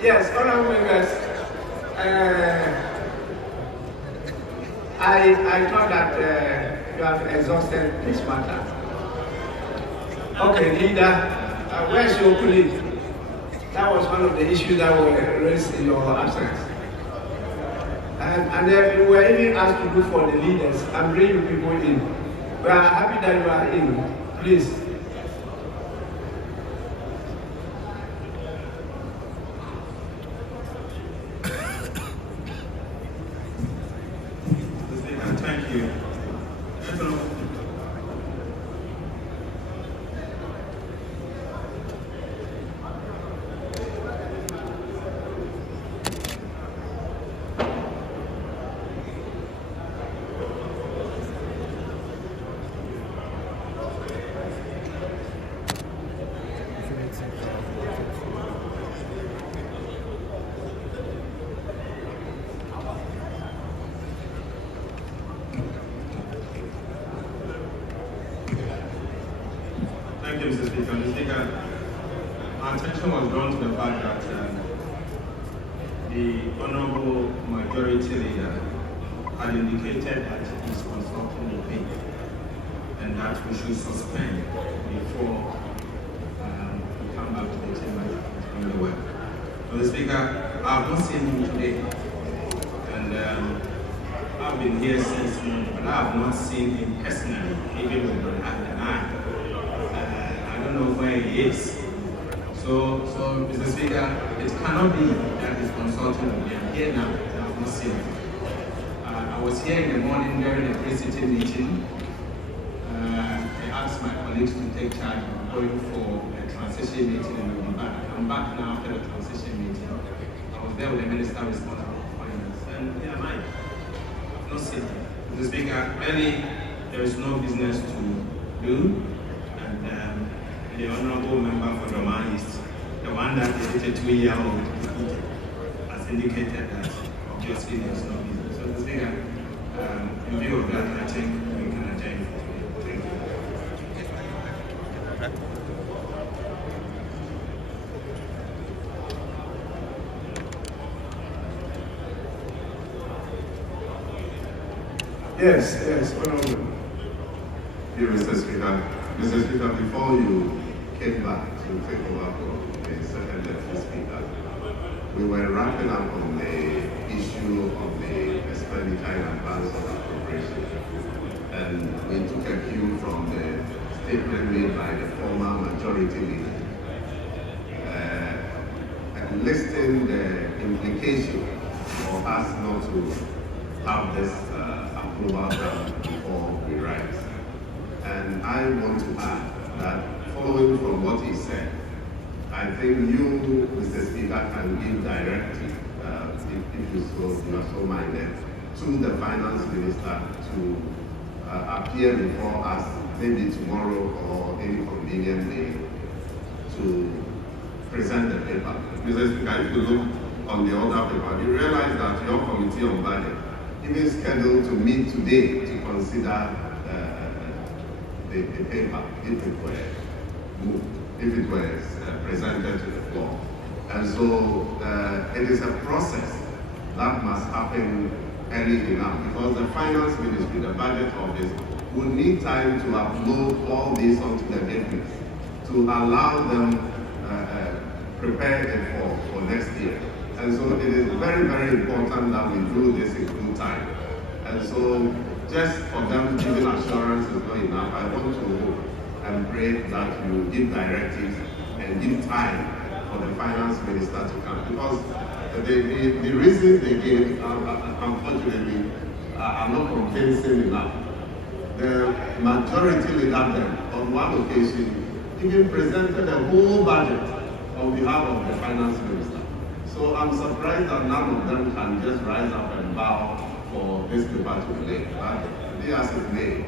Yes, honorable members, I thought that you have exhausted this matter. Okay, leader, where's your colleague? That was one of the issues that were raised in your absence. And we were even asked to do for the leaders and bring you people in. We are happy that you are in. Please. Thank you. Thank you, Mr. Speaker. Mr. Speaker, my attention was drawn to the fact that the Honorable Majority Leader had indicated that he is consulting with me and that we should suspend before we come back to the chamber from the work. So, Mr. Speaker, I have not seen him today, and I've been here since morning, but I have not seen him personally, even with my hand and I. I don't know where he is. So, Mr. Speaker, it cannot be that he's consulting with me. I'm here now, I have not seen him. I was here in the morning during the pre-sitting meeting, take charge of going for a transition meeting and we'll be back. I'm back now after the transition meeting. I was there with the minister responsible for finance. And yeah, Mike, no city. Mr. Speaker, really, there is no business to do. And the honorable member for DRAMANI is the one that is a 2-year-old has indicated that obviously there is no business. So, Mr. Speaker, in view of that, I think we can adjourn. Thank you. Yes, honorable. Dear Mr. Speaker, before you came back to take over for the second deputy speaker, we were wrapping up on the issue of the expenditure in advance of appropriation. And we took a cue from the statement made by the former majority leader, listing the implication for us not to have this approval done before we rise. And I want to add that following from what he said, I think you, Mr. Speaker, can give directive, if you are so minded, to the finance minister to appear before us, maybe tomorrow or any convenient day, to present the paper. Mr. Speaker, if you look on the other paper, you realize that your committee on budget even scheduled to meet today to consider the paper if it were moved, if it was presented to the floor. And so it is a process that must happen early enough because the finance ministry, the budget office, will need time to upload all this onto the database to allow them prepare it for next year. And so it is very, very important that we do this in due time. And so just for them giving assurance is not enough. I want to hope and pray that you give directives and give time for the finance minister to come. Because the reasons they gave, unfortunately, are not convincing enough. The majority leader then, on one occasion, even presented a whole budget on behalf of the finance minister. So I'm surprised that none of them can just rise up and bow for this paper to be laid. But be as it may,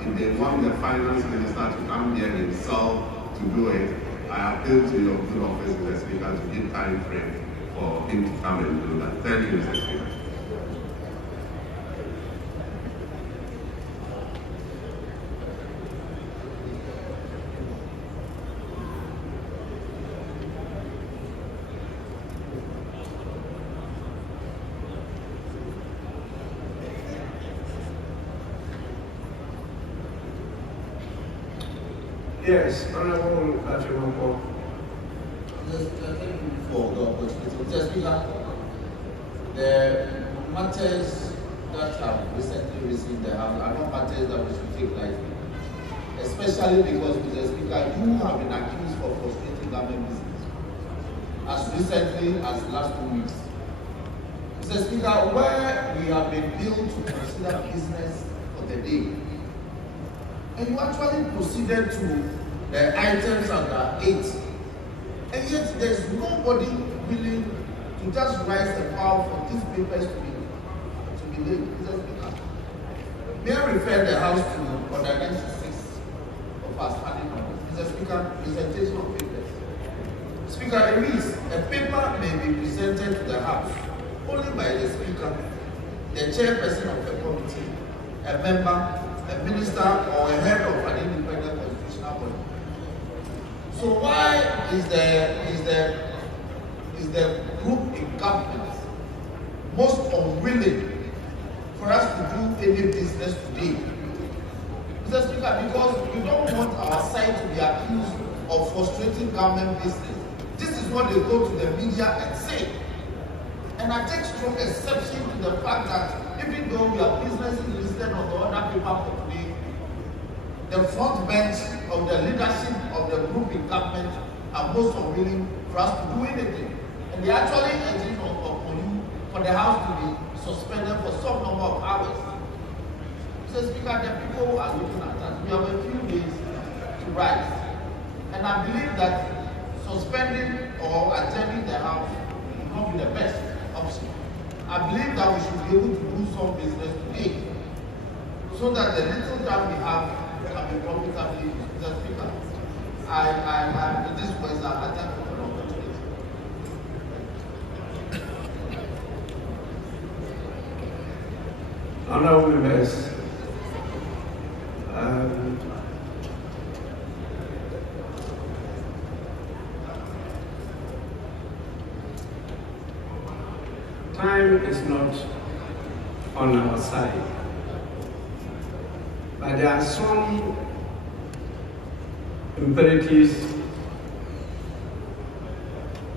if they want the finance minister to come here himself to do it, I appeal to your good office, Mr. Speaker, to give time frame for him to come and do that. Thank you, Mr. Speaker. Yes, Honorable Patrick. Yes, thank you for the opportunity. Mr. Speaker, the matters that have recently received the House are not matters that we should take lightly. Especially because, Mr. Speaker, you have been accused of frustrating government business as recently as last 2 weeks. Mr. Speaker, where we have been billed to consider business for the day, and you actually proceeded to the items under 8. And yet there's nobody willing to just rise and file for these papers to be laid. Mr. Speaker, may I refer the House to Order 96 of our standing orders. Mr. Speaker, presentation of papers. Speaker, it reads, a paper may be presented to the House only by the Speaker, the chairperson of the committee, a member, a minister, or a head of an independent constitutional body. So why is the group in government most unwilling for us to do any business today? Mr. Speaker, because we don't want our side to be accused of frustrating government business. This is what they go to the media and say. And I take strong exception to the fact that even though we have businesses listed on the other paper for today, the front bench of the leadership of the group in government are most unwilling for us to do anything. And they actually urging on you for the House to be suspended for some number of hours. Mr. Speaker, the people are looking at us. We have a few days to to rise. And I believe that suspending or adjourning the House will not be the best option. I believe that we should be able to do some business today so that the little time we have can be profitably used. Mr. Speaker, with this voice, I thank you for the opportunity. Honorable members, time is not on our side, but there are some imperatives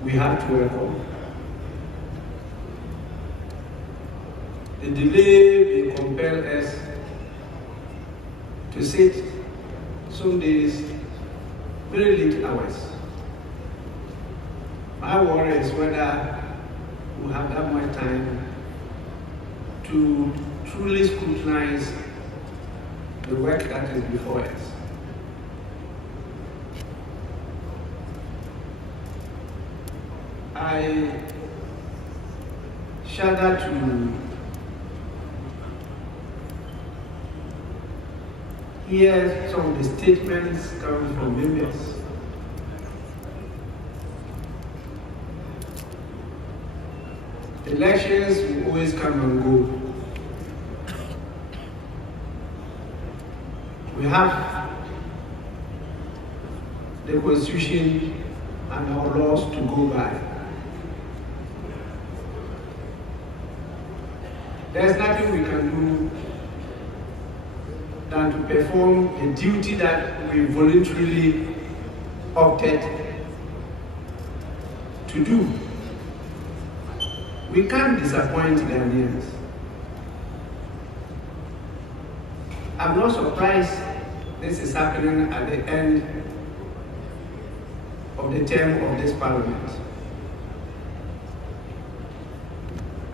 we have to work on. The delay will compel us to sit some days very late hours. My worry is whether we have that much time to truly scrutinize the work that is before us. I shudder to hear some of the statements coming from members. Elections will always come and go. We have the Constitution and our laws to go by. There's nothing we can do than to perform the duty that we voluntarily opted to do. We can't disappoint the Ghanaians. I'm not surprised this is happening at the end of the term of this parliament.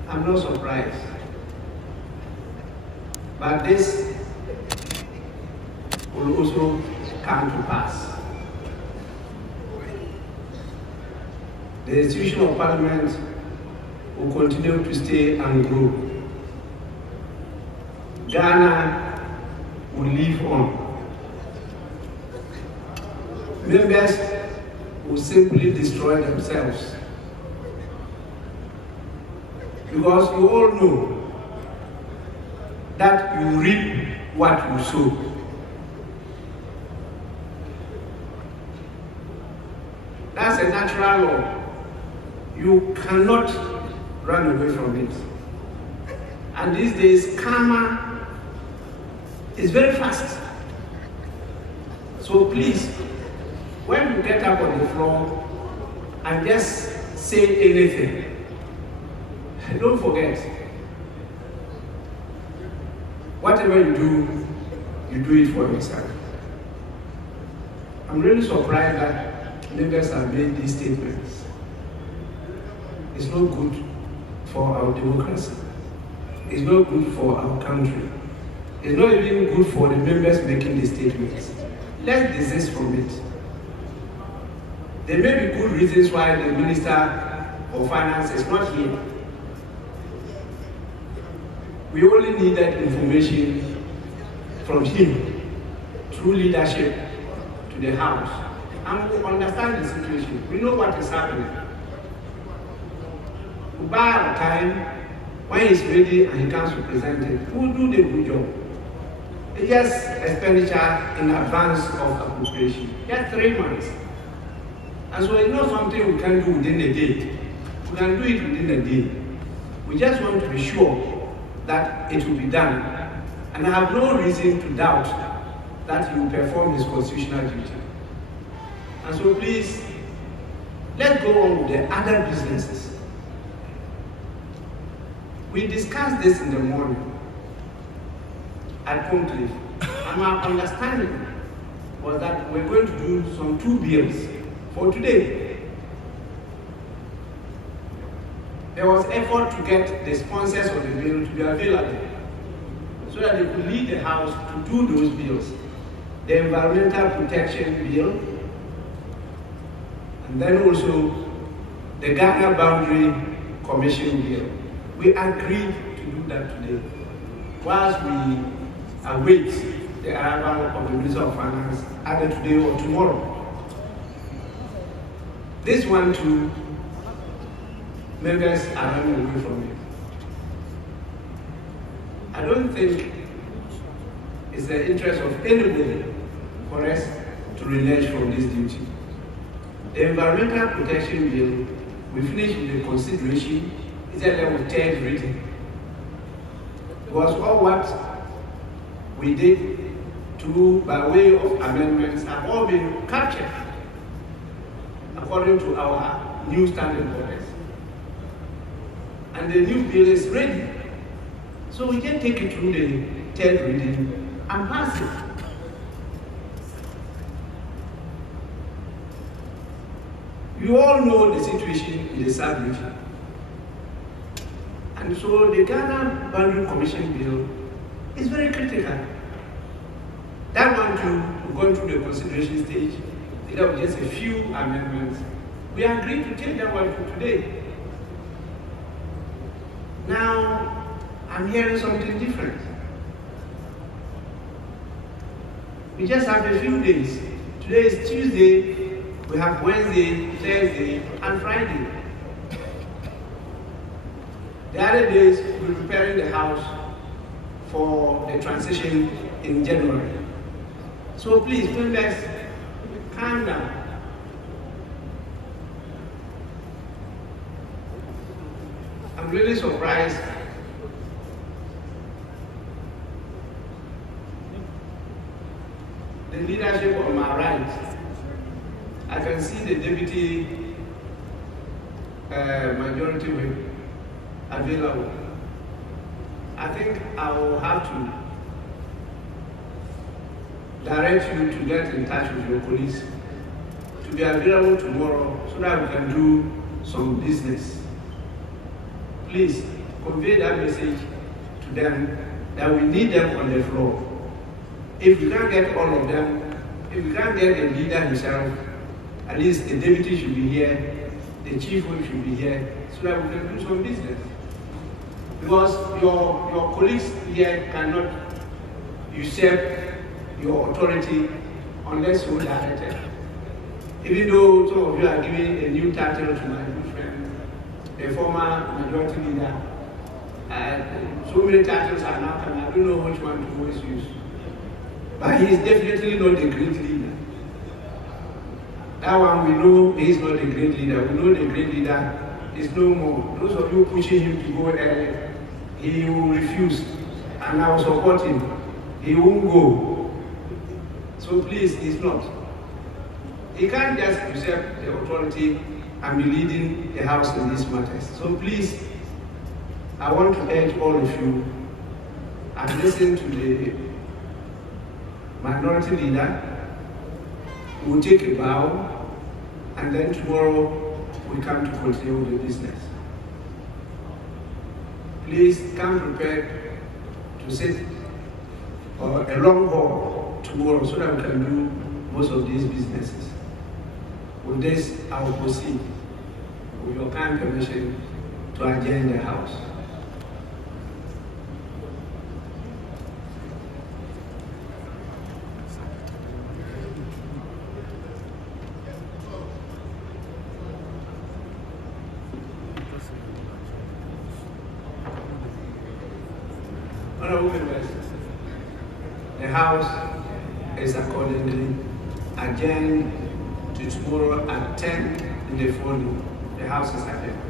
I'm not surprised. But this will also come to pass. The institution of parliament will continue to stay and grow. Ghana will live on. Members will simply destroy themselves. Because you all know that you reap what you sow. That's a natural law. You cannot run away from it. And these days, karma is very fast. So please, when you get up on the floor and just say anything, don't forget, whatever you do it for yourself. I'm really surprised that members have made these statements. It's not good for our democracy. It's not good for our country. It's not even good for the members making these statements. Let's desist from it. There may be good reasons why the Minister of Finance is not here. We only needed information from him through leadership to the House. And we understand the situation. We know what is happening. We buy our time. When he's ready and he comes to present it, we'll do the good job. It's just expenditure in advance of appropriation. Just 3 months. And so it's not something we can do within a day. We can do it within a day. We just want to be sure that it will be done. And I have no reason to doubt that he will perform his constitutional duty. And so please, let's go on with the other businesses. We discussed this in the morning at Conclave, and our understanding was that we're going to do some 2 bills for today. There was effort to get the sponsors of the bill to be available so that they could lead the House to do those bills. the Environmental Protection Bill, and then also the Ghana Boundary Commission Bill. We agreed to do that today, whilst we await the arrival of the Minister of Finance either today or tomorrow. This one too, members are running away from it. I don't think it's the interest of anybody for us to renege from this duty. The Environmental Protection Bill, we finished with the consideration, it's a level 3rd reading. Because all what we did by way of amendments have all been captured according to our new standing orders. And the new bill is ready. So we can take it through the 3rd reading and pass it. You all know the situation in the South region. And so the Ghana Boundary Commission Bill is very critical. That one too, we're going through the consideration stage. There were just a few amendments. We agreed to take that one for today. Now, I'm hearing something different. We just have a few days. Today is Tuesday, we have Wednesday, Thursday, and Friday. The other days, we're preparing the house for the transition in January. So please, members, calm down. I'm really surprised the leadership on my right. I can see the deputy majority whip available. I think I will have to direct you to get in touch with your colleagues to be available tomorrow so that we can do some business. Please convey that message to them that we need them on the floor. If we can't get all of them, if we can't get the leader himself, at least the deputy should be here, the chief whip should be here, so that we can do some business. Because your colleagues here cannot usurp your authority unless so directed. Even though some of you are giving a new title to my good friend, the former majority leader, so many titles are now coming, I don't know which one to always use. But he is definitely not the great leader. That one we know he is not the great leader. We know the great leader is no more. Those of you pushing him to go early, he will refuse. And I will support him. He won't go. So please, he's not. He can't just usurp the authority and be leading the house in these matters. So please, I want to urge all of you and listen to the minority leader. We'll take a bow, and then tomorrow we come to continue the business. Please come prepared to sit a long haul tomorrow so that we can do most of these businesses. With this, I will proceed, with your kind permission, to adjourn the house. Honorable members, the House is accordingly adjourned to tomorrow at 10 in the forenoon. The House is adjourned.